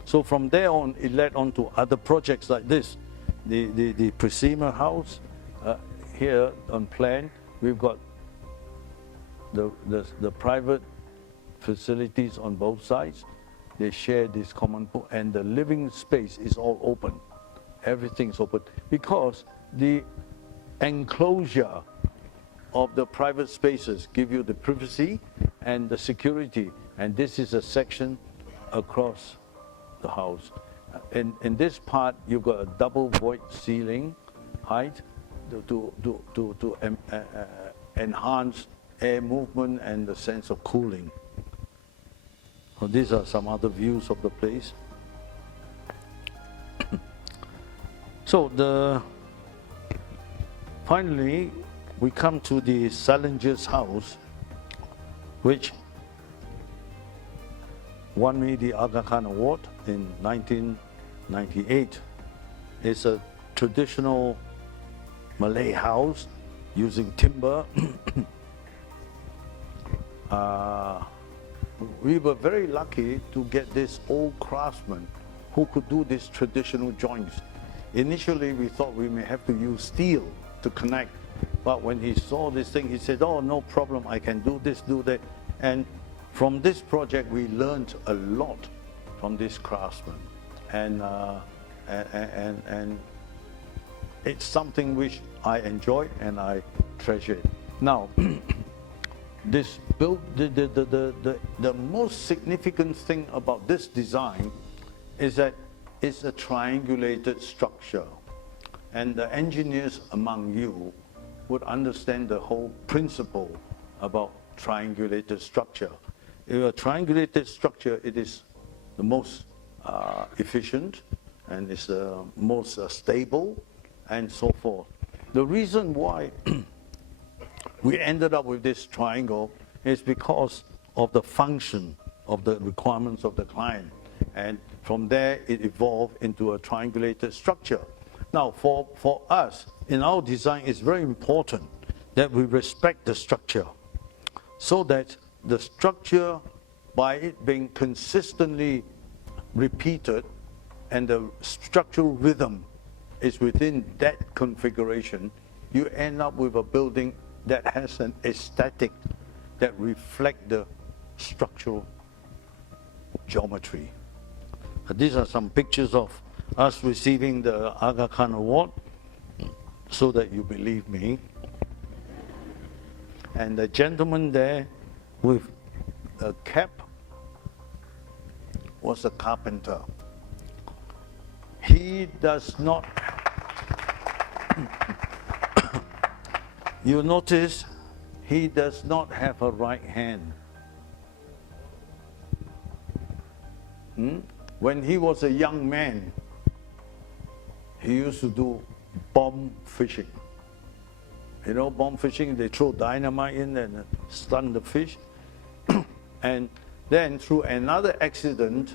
So from there on, it led on to other projects like this. The Presima house, here on plan, we've got the private facilities on both sides. They share this common pool, and the living space is all open. Everything's open because the enclosure of the private spaces give you the privacy and the security. And this is a section across the house. In this part, you've got a double void ceiling height to enhance air movement and the sense of cooling. So these are some other views of the place. So finally, we come to the Salinger's house, which won me the Aga Khan Award in 1998. It's a traditional Malay house using timber. We were very lucky to get this old craftsman who could do these traditional joints. Initially, we thought we may have to use steel to connect, but when he saw this thing, he said, "Oh, no problem, I can do this, do that." And from this project, we learned a lot from this craftsman, and it's something which I enjoy and I treasure. Now, the most significant thing about this design is that it's a triangulated structure, and the engineers among you would understand the whole principle about triangulated structure. In a triangulated structure, it is the most efficient, and it's the most stable, and so forth. The reason why we ended up with this triangle is because of the function of the requirements of the client. And from there, it evolved into a triangulated structure. Now, for us, in our design, it's very important that we respect the structure, so that the structure, by it being consistently repeated, and the structural rhythm is within that configuration, you end up with a building that has an aesthetic that reflects the structural geometry. These are some pictures of us receiving the Aga Khan Award, so that you believe me. And the gentleman there with a cap was a carpenter. he does not, you notice, he does not have a right hand. When he was a young man, he used to do bomb fishing. You know, bomb fishing, they throw dynamite in and stun the fish. And then through another accident,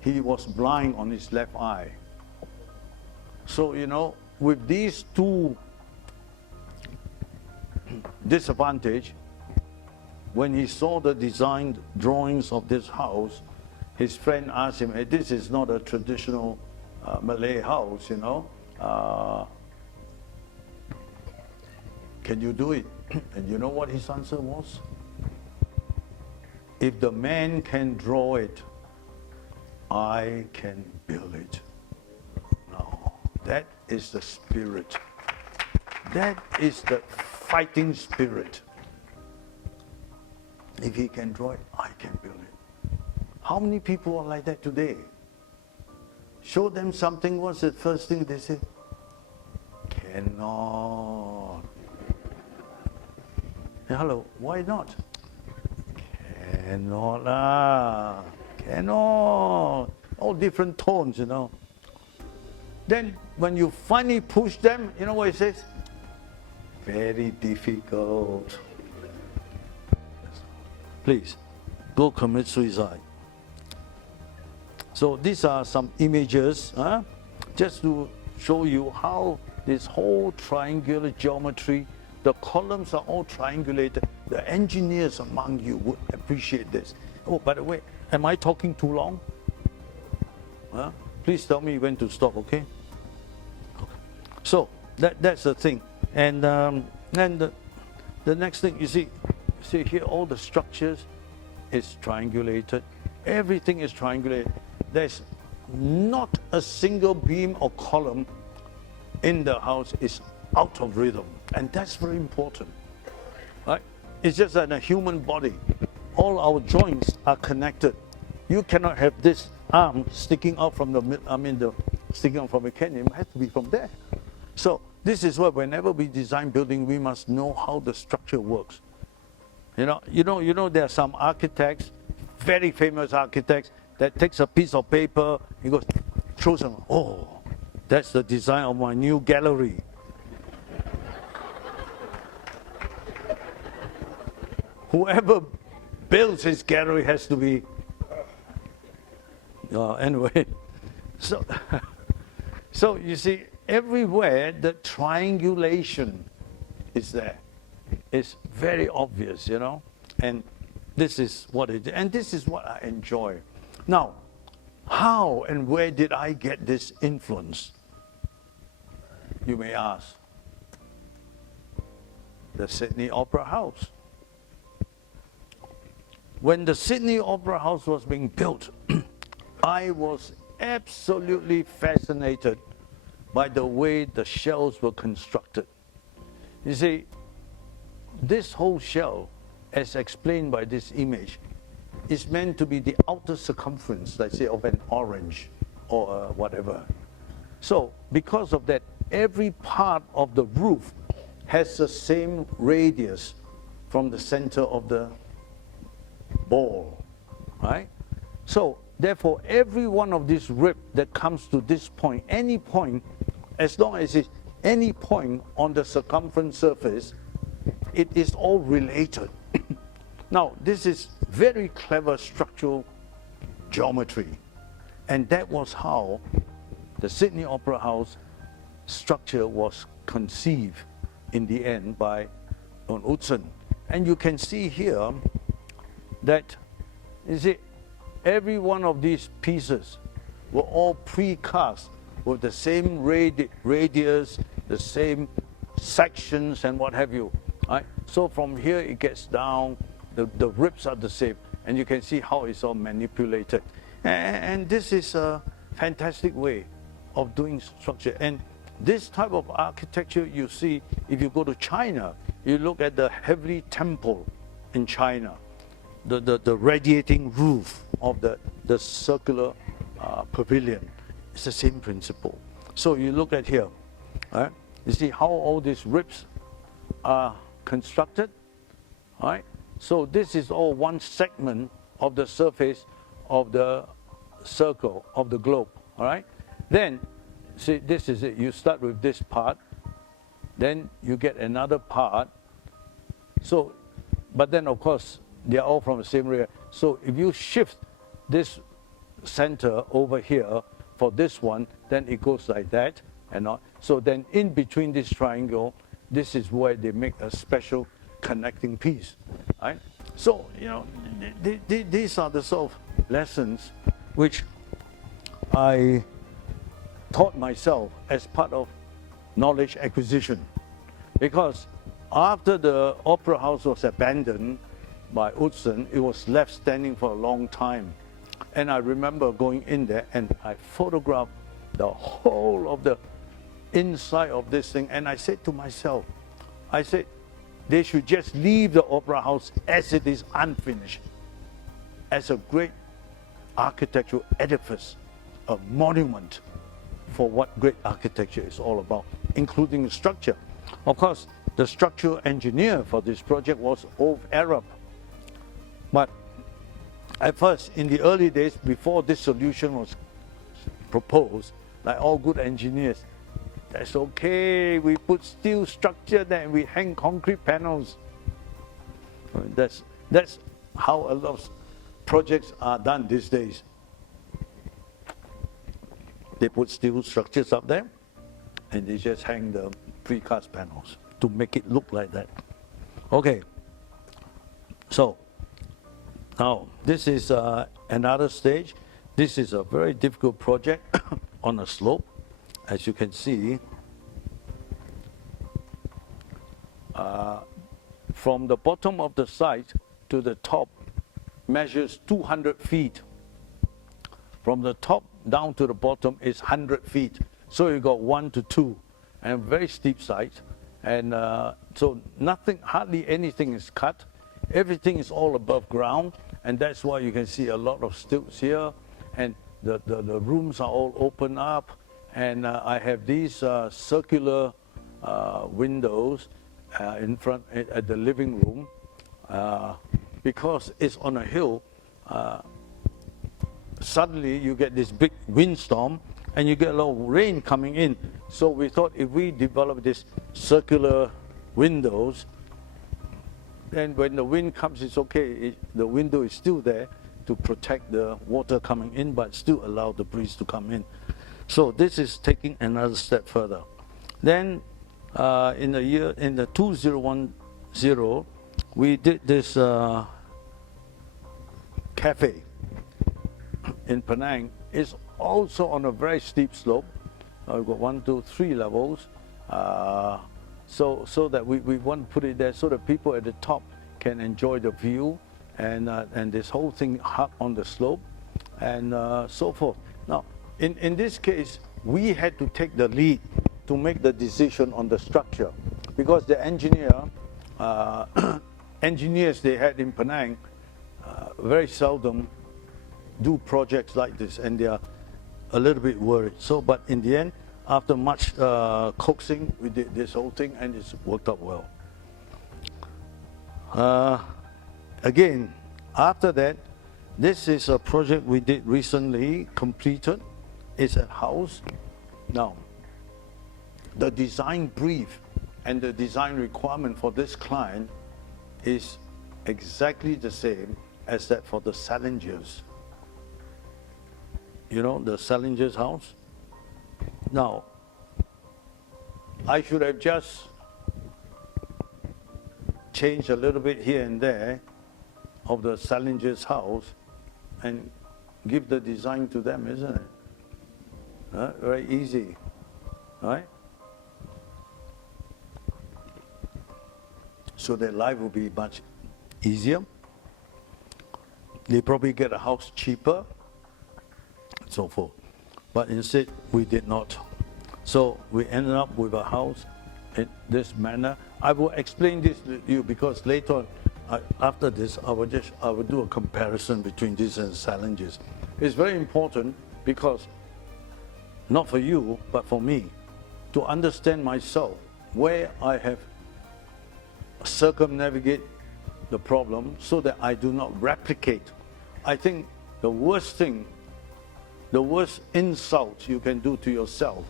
he was blind on his left eye. So, you know, with these two disadvantages, when he saw the designed drawings of this house, his friend asked him, hey, this is not a traditional Malay house, you know. Can you do it? And you know what his answer was? If the man can draw it, I can build it. No, that is the spirit. That is the fighting spirit. If he can draw it, I can build it. How many people are like that today? Show them something, what's the first thing they say? Cannot. Hey, hello, why not? Cannot lah. Cannot. All different tones, you know. Then when you finally push them, you know what it says? Very difficult. Please, go commit suicide. So these are some images, just to show you how this whole triangular geometry, the columns are all triangulated. The engineers among you would appreciate this. Oh, by the way, am I talking too long? Please tell me when to stop, okay? So that's the thing. And then the next thing, you see here, all the structures is triangulated. Everything is triangulated. There's not a single beam or column in the house is out of rhythm. And that's very important, right? It's just that in a human body, all our joints are connected. You cannot have this arm sticking out from sticking out from a canyon. It has to be from there. So this is why whenever we design building, we must know how the structure works. You know, there are some architects, very famous architects, that takes a piece of paper, he goes, throws them, oh, that's the design of my new gallery. Whoever builds his gallery has to be, anyway. So you see, everywhere the triangulation is there. It's very obvious, you know, and this is what it is, and this is what I enjoy. Now, how and where did I get this influence? You may ask. The Sydney Opera House. When the Sydney Opera House was being built, I was absolutely fascinated by the way the shells were constructed. You see, this whole shell, as explained by this image, is meant to be the outer circumference, let's say, of an orange or whatever. So, because of that, every part of the roof has the same radius from the center of the ball, right? So, therefore, every one of these ribs that comes to this point, any point, as long as it's any point on the circumference surface, it is all related. Now, this is very clever structural geometry. And that was how the Sydney Opera House structure was conceived in the end by Don Utzon. And you can see here that, you see, every one of these pieces were all precast with the same radius, the same sections and what have you. Right? So from here it gets down, the ribs are the same, and you can see how it's all manipulated. And this is a fantastic way of doing structure. And this type of architecture you see, if you go to China, you look at the heavenly temple in China, the radiating roof of the circular pavilion. It's the same principle. So you look at here, right? You see how all these ribs are constructed, right? So this is all one segment of the surface of the circle, of the globe, all right? Then, see, this is it. You start with this part, then you get another part. So, but then of course, they're all from the same area. So if you shift this center over here for this one, then it goes like that. And so then in between this triangle, this is where they make a special connecting piece, right? So, you know, these are the sort of lessons which I taught myself as part of knowledge acquisition. Because after the opera house was abandoned by Utzon, it was left standing for a long time. And I remember going in there and I photographed the whole of the inside of this thing. And I said to myself, I said, they should just leave the opera house as it is, unfinished, as a great architectural edifice, a monument for what great architecture is all about, including the structure. Of course, the structural engineer for this project was Arab. But at first, in the early days, before this solution was proposed, like all good engineers, that's okay, we put steel structure there and we hang concrete panels. That's how a lot of projects are done these days. They put steel structures up there and they just hang the precast panels to make it look like that. Okay, so now this is another stage. This is a very difficult project on a slope. As you can see, from the bottom of the site to the top measures 200 feet. From the top down to the bottom is 100 feet. So you got 1 to 2, and a very steep site. And so nothing, hardly anything is cut. Everything is all above ground, and that's why you can see a lot of stilts here. And the rooms are all open up. And I have these circular windows in front at the living room. Because it's on a hill, suddenly you get this big windstorm and you get a lot of rain coming in. So we thought if we develop this circular windows, then when the wind comes, it's okay. The window is still there to protect the water coming in, but still allow the breeze to come in. So this is taking another step further. Then in the 2010, we did this cafe in Penang. It's also on a very steep slope. We've got 1, 2, 3 levels. So that we want to put it there so that people at the top can enjoy the view and this whole thing up on the slope and so forth. Now, in this case, we had to take the lead to make the decision on the structure because the engineers they had in Penang very seldom do projects like this, and they are a little bit worried. So, but in the end, after much coaxing, we did this whole thing, and it's worked out well. Again, after that, this is a project we did recently, completed. It's a house. Now, the design brief and the design requirement for this client is exactly the same as that for the Salingers. You know, the Salingers house? Now, I should have just changed a little bit here and there of the Salingers house and give the design to them, isn't it? Very easy, right? So their life will be much easier. They probably get a house cheaper, and so forth. But instead, we did not. So we ended up with a house in this manner. I will explain this to you because later on, after this, I will do a comparison between this and Salingers. It's very important because not for you, but for me, to understand myself, where I have circumnavigate the problem so that I do not replicate. I think the worst thing, the worst insult you can do to yourself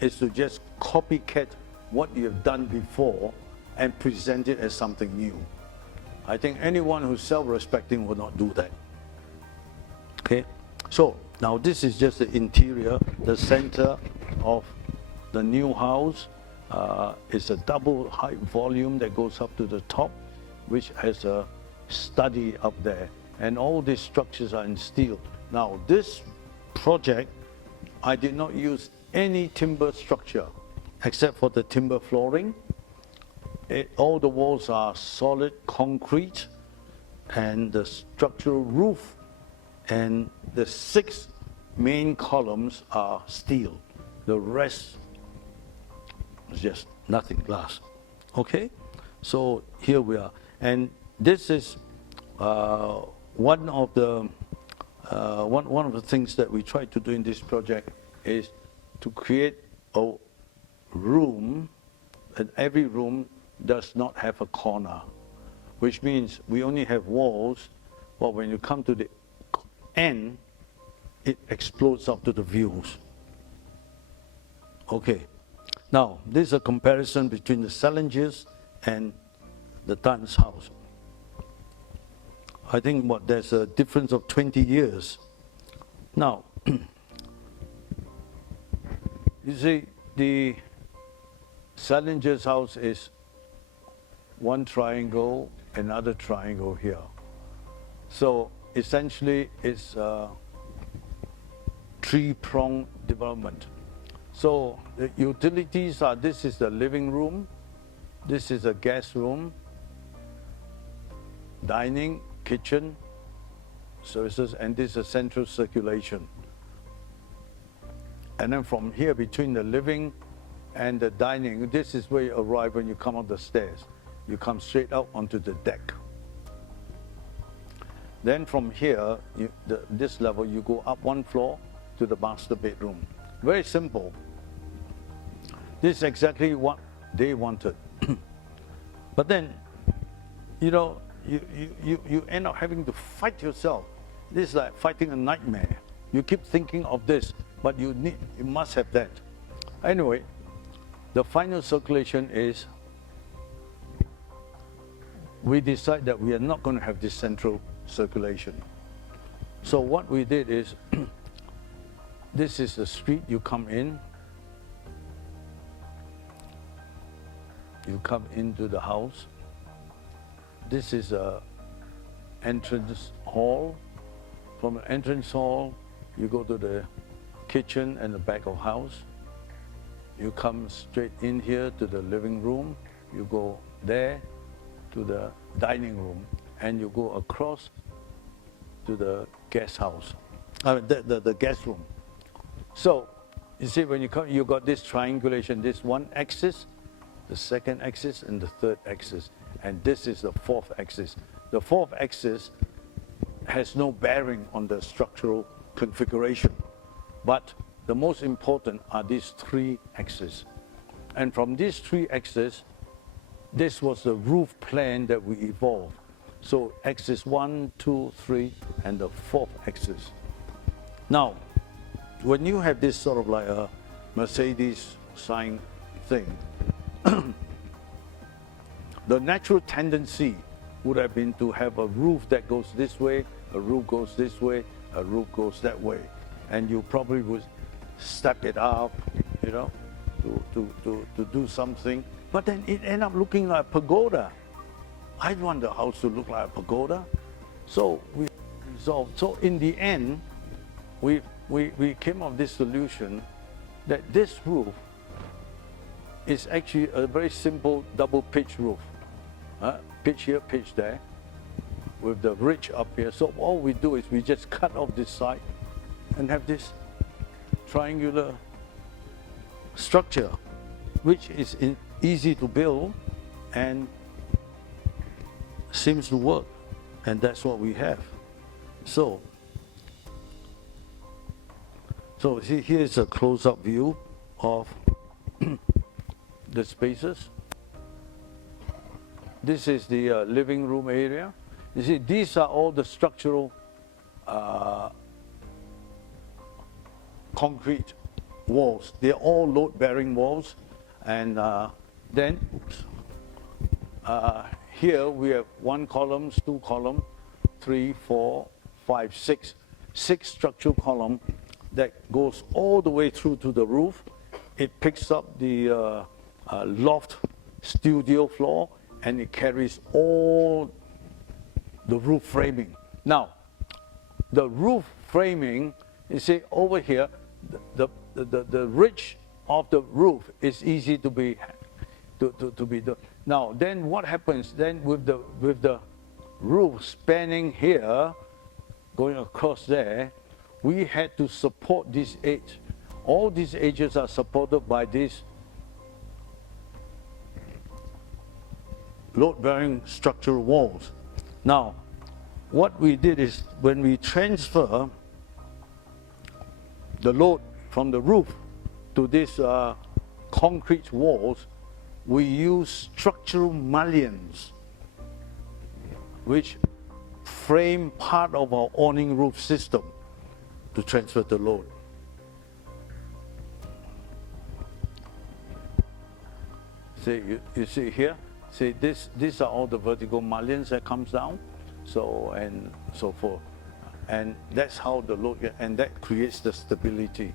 is to just copycat what you have done before and present it as something new. I think anyone who's self-respecting will not do that. Okay, so now this is just the interior, the center of the new house. It's a double height volume that goes up to the top, which has a study up there. And all these structures are in steel. Now this project, I did not use any timber structure except for the timber flooring. All the walls are solid concrete, and the structural roof and the 6 main columns are steel. The rest is just nothing, glass. Okay, so here we are, and this is one of the things that we try to do in this project is to create a room, and every room does not have a corner, which means we only have walls, but when you come to the end, it explodes up to the views. Okay, now this is a comparison between the Challenges and the Tan's house. I think there's a difference of 20 years. Now, you see, the Challenger's house is one triangle, another triangle here. So essentially it's a 3-pronged development. So the utilities are, this is the living room, this is a guest room, dining, kitchen, services, and this is a central circulation. And then from here, between the living and the dining, this is where you arrive when you come up the stairs. You come straight out onto the deck. Then from here, this level, you go up 1 floor to the master bedroom. Very simple. This is exactly what they wanted. But then, you know, you end up having to fight yourself. This is like fighting a nightmare. You keep thinking of this, but you must have that. Anyway, the final circulation is, we decide that we are not going to have this central circulation. So what we did is, this is the street you come in. You come into the house. This is a entrance hall. From the entrance hall, you go to the kitchen and the back of house. You come straight in here to the living room. You go there to the dining room, and you go across to the guest house, the guest room. So, you see, when you come, you got this triangulation, this one axis, the second axis, and the third axis. And this is the fourth axis. The fourth axis has no bearing on the structural configuration, but the most important are these 3 axes. And from these 3 axes, this was the roof plan that we evolved. So axis 1, 2, 3, and the 4th axis. Now, when you have this sort of like a Mercedes sign thing, the natural tendency would have been to have a roof that goes this way, a roof goes this way, a roof goes that way. And you probably would step it up, you know, to do something. But then it ended up looking like a pagoda. I want the house to look like a pagoda. So we resolved. So in the end, we came up with this solution that this roof is actually a very simple double pitch roof. Pitch here, pitch there, with the ridge up here. So all we do is we just cut off this side and have this triangular structure, which is easy to build and seems to work. And that's what we have. So So see, here's a close-up view of the spaces. This is the living room area. You see, these are all the structural concrete walls. They're all load-bearing walls. And then, here we have 1 column, 2 column, 3, 4, 5, 6. 6 structural column that goes all the way through to the roof. It picks up the loft studio floor, and it carries all the roof framing. Now, the roof framing, you see over here, the ridge of the roof is easy to be done. Now, then what happens then with the roof spanning here, going across there, we had to support this edge. All these edges are supported by these load-bearing structural walls. Now, what we did is when we transfer the load from the roof to these concrete walls, we use structural mullions, which frame part of our awning roof system to transfer the load. See, you see here, see these are all the vertical mullions that comes down, so and so forth. And that's how the load, and that creates the stability.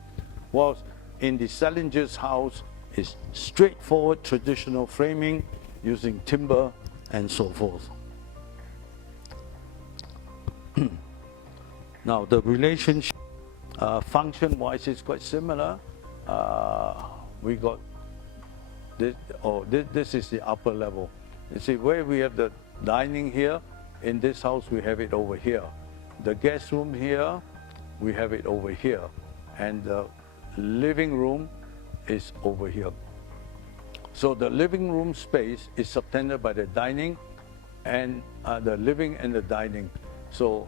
Whilst in the Salinger's house is straightforward traditional framing using timber and so forth. Now the relationship function-wise is quite similar. We got this, this is the upper level. You see where we have the dining here, in this house we have it over here. The guest room here, we have it over here. And the living room is over here. So the living room space is subtended by the dining and the living and the dining. So,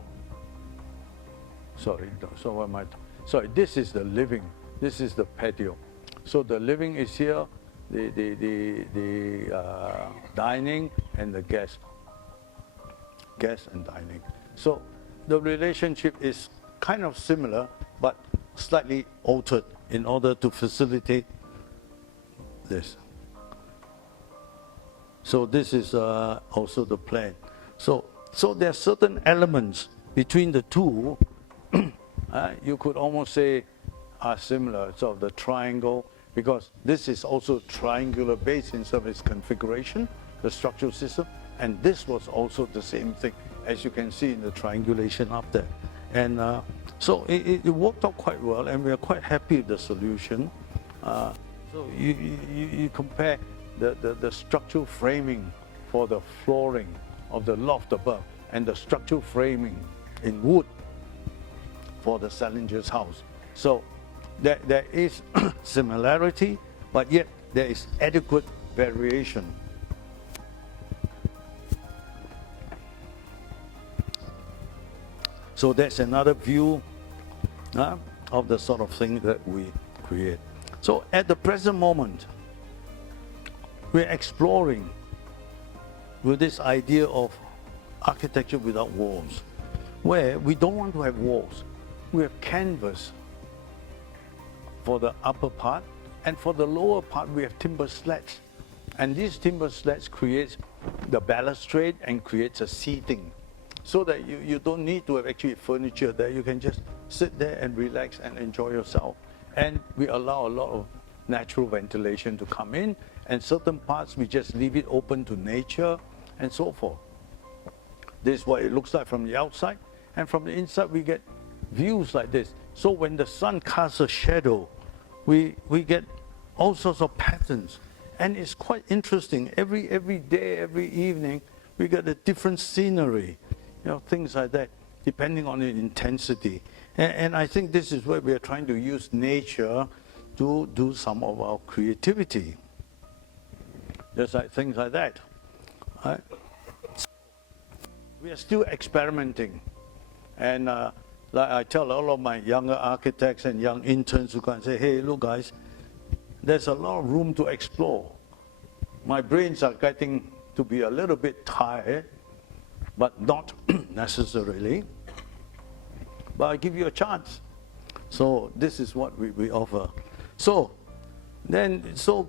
sorry, so what am I? Sorry, this is the living, this is the patio. So the living is here, the dining and the guest and dining. So the relationship is kind of similar, but slightly altered in order to facilitate this. So this is also the plan. So there are certain elements between the two, you could almost say are similar. So the triangle, because this is also triangular based in some of its configuration, the structural system, and this was also the same thing, as you can see in the triangulation up there. And so it worked out quite well, and we are quite happy with the solution. So you compare the structural framing for the flooring of the loft above and the structural framing in wood for the Salinger's house. So there is similarity, but yet there is adequate variation. So that's another view of the sort of thing that we create. So at the present moment, we're exploring with this idea of architecture without walls, where we don't want to have walls. We have canvas for the upper part, and for the lower part we have timber slats. And these timber slats creates the balustrade and creates a seating, so that you don't need to have actually furniture there. You can just sit there and relax and enjoy yourself. And we allow a lot of natural ventilation to come in, and certain parts we just leave it open to nature and so forth. This is what it looks like from the outside, and from the inside we get views like this. So when the sun casts a shadow, we get all sorts of patterns, and it's quite interesting. Every day, every evening, we get a different scenery, things like that, depending on the intensity. And I think this is where we are trying to use nature to do some of our creativity. Just like things like that. Right? We are still experimenting. And Like I tell all of my younger architects and young interns who can say, hey, look guys, there's a lot of room to explore. My brains are getting to be a little bit tired, but not necessarily. But I give you a chance. So this is what we offer. So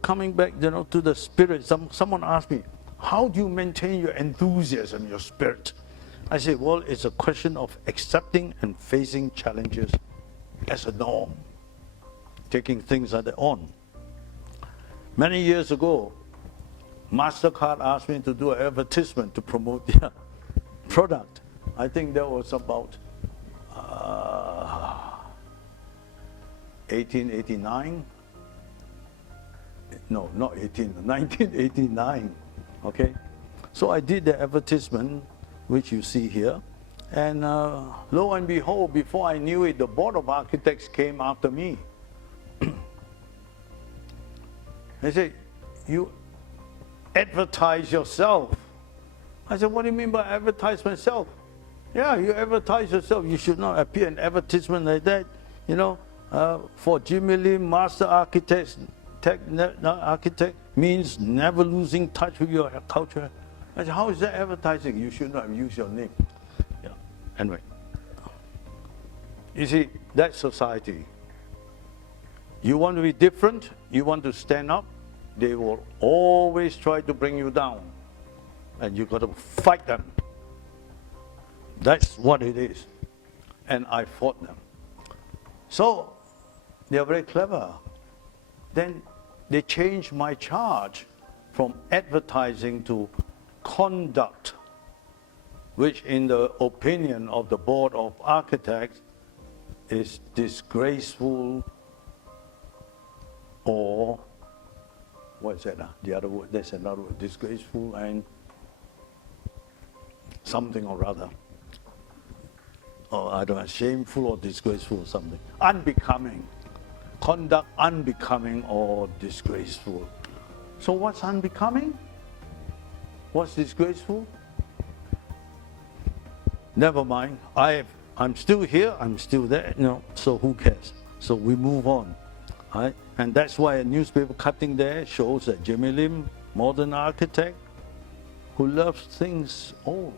coming back, to the spirit, someone asked me, how do you maintain your enthusiasm, your spirit? I say, well, it's a question of accepting and facing challenges as a norm, taking things as their own. Many years ago, MasterCard asked me to do an advertisement to promote their product. I think that was about 1889. No, not 1989. Okay, so I did the advertisement, which you see here, and lo and behold, before I knew it, the board of architects came after me. They said, you advertise yourself. I said, what do you mean by advertise myself? Yeah, you advertise yourself. You should not appear in advertisement like that. For Jimmy Lim, master architect means never losing touch with your culture. I said, how is that advertising? You should not use your name. Yeah. Anyway, you see, that's society. You want to be different, you want to stand up, they will always try to bring you down. And you've got to fight them. That's what it is. And I fought them. So, they are very clever. Then they changed my charge from advertising to conduct, which in the opinion of the board of architects is disgraceful, or what is that? The other word, there's another word, disgraceful and something or other. Or I don't know, shameful or disgraceful or something. Unbecoming. Conduct unbecoming or disgraceful. So what's unbecoming? What's disgraceful? Never mind. I'm still here, I'm still there, so who cares? So we move on. Right? And that's why a newspaper cutting there shows that Jimmy Lim, modern architect, who loves things old.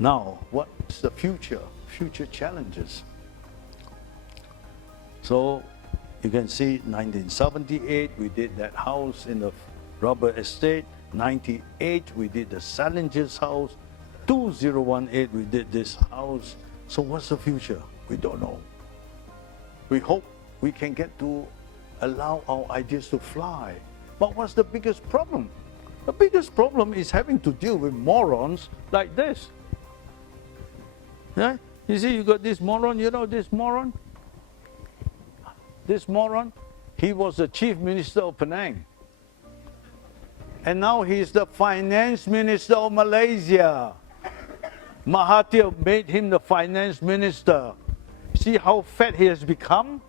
Now, what's the future? Future challenges. So you can see 1978, we did that house in the rubber estate. 98, we did the Salinger's house. 2018, we did this house. So what's the future? We don't know. We hope we can get to allow our ideas to fly. But what's the biggest problem? The biggest problem is having to deal with morons like this. Yeah? You see, you got this moron, this moron? This moron, he was the chief minister of Penang. And now he's the finance minister of Malaysia. Mahathir made him the finance minister. See how fat he has become?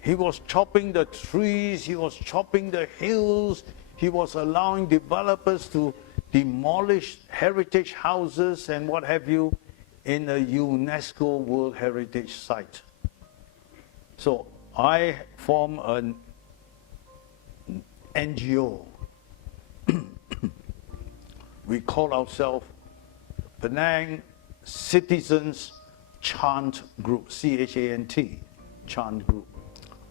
He was chopping the trees, he was chopping the hills, he was allowing developers to demolish heritage houses and what have you in a UNESCO World Heritage Site. So I form an NGO. We call ourselves Penang Citizens Chant Group, C-H-A-N-T, Chant Group.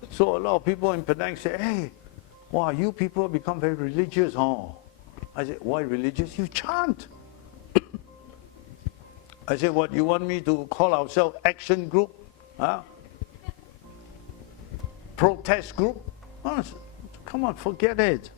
So a lot of people in Penang say, hey, wow, you people become very religious, huh? I said, why religious? You chant. I said, what, you want me to call ourselves action group? Huh? Protest group? Oh, come on, forget it.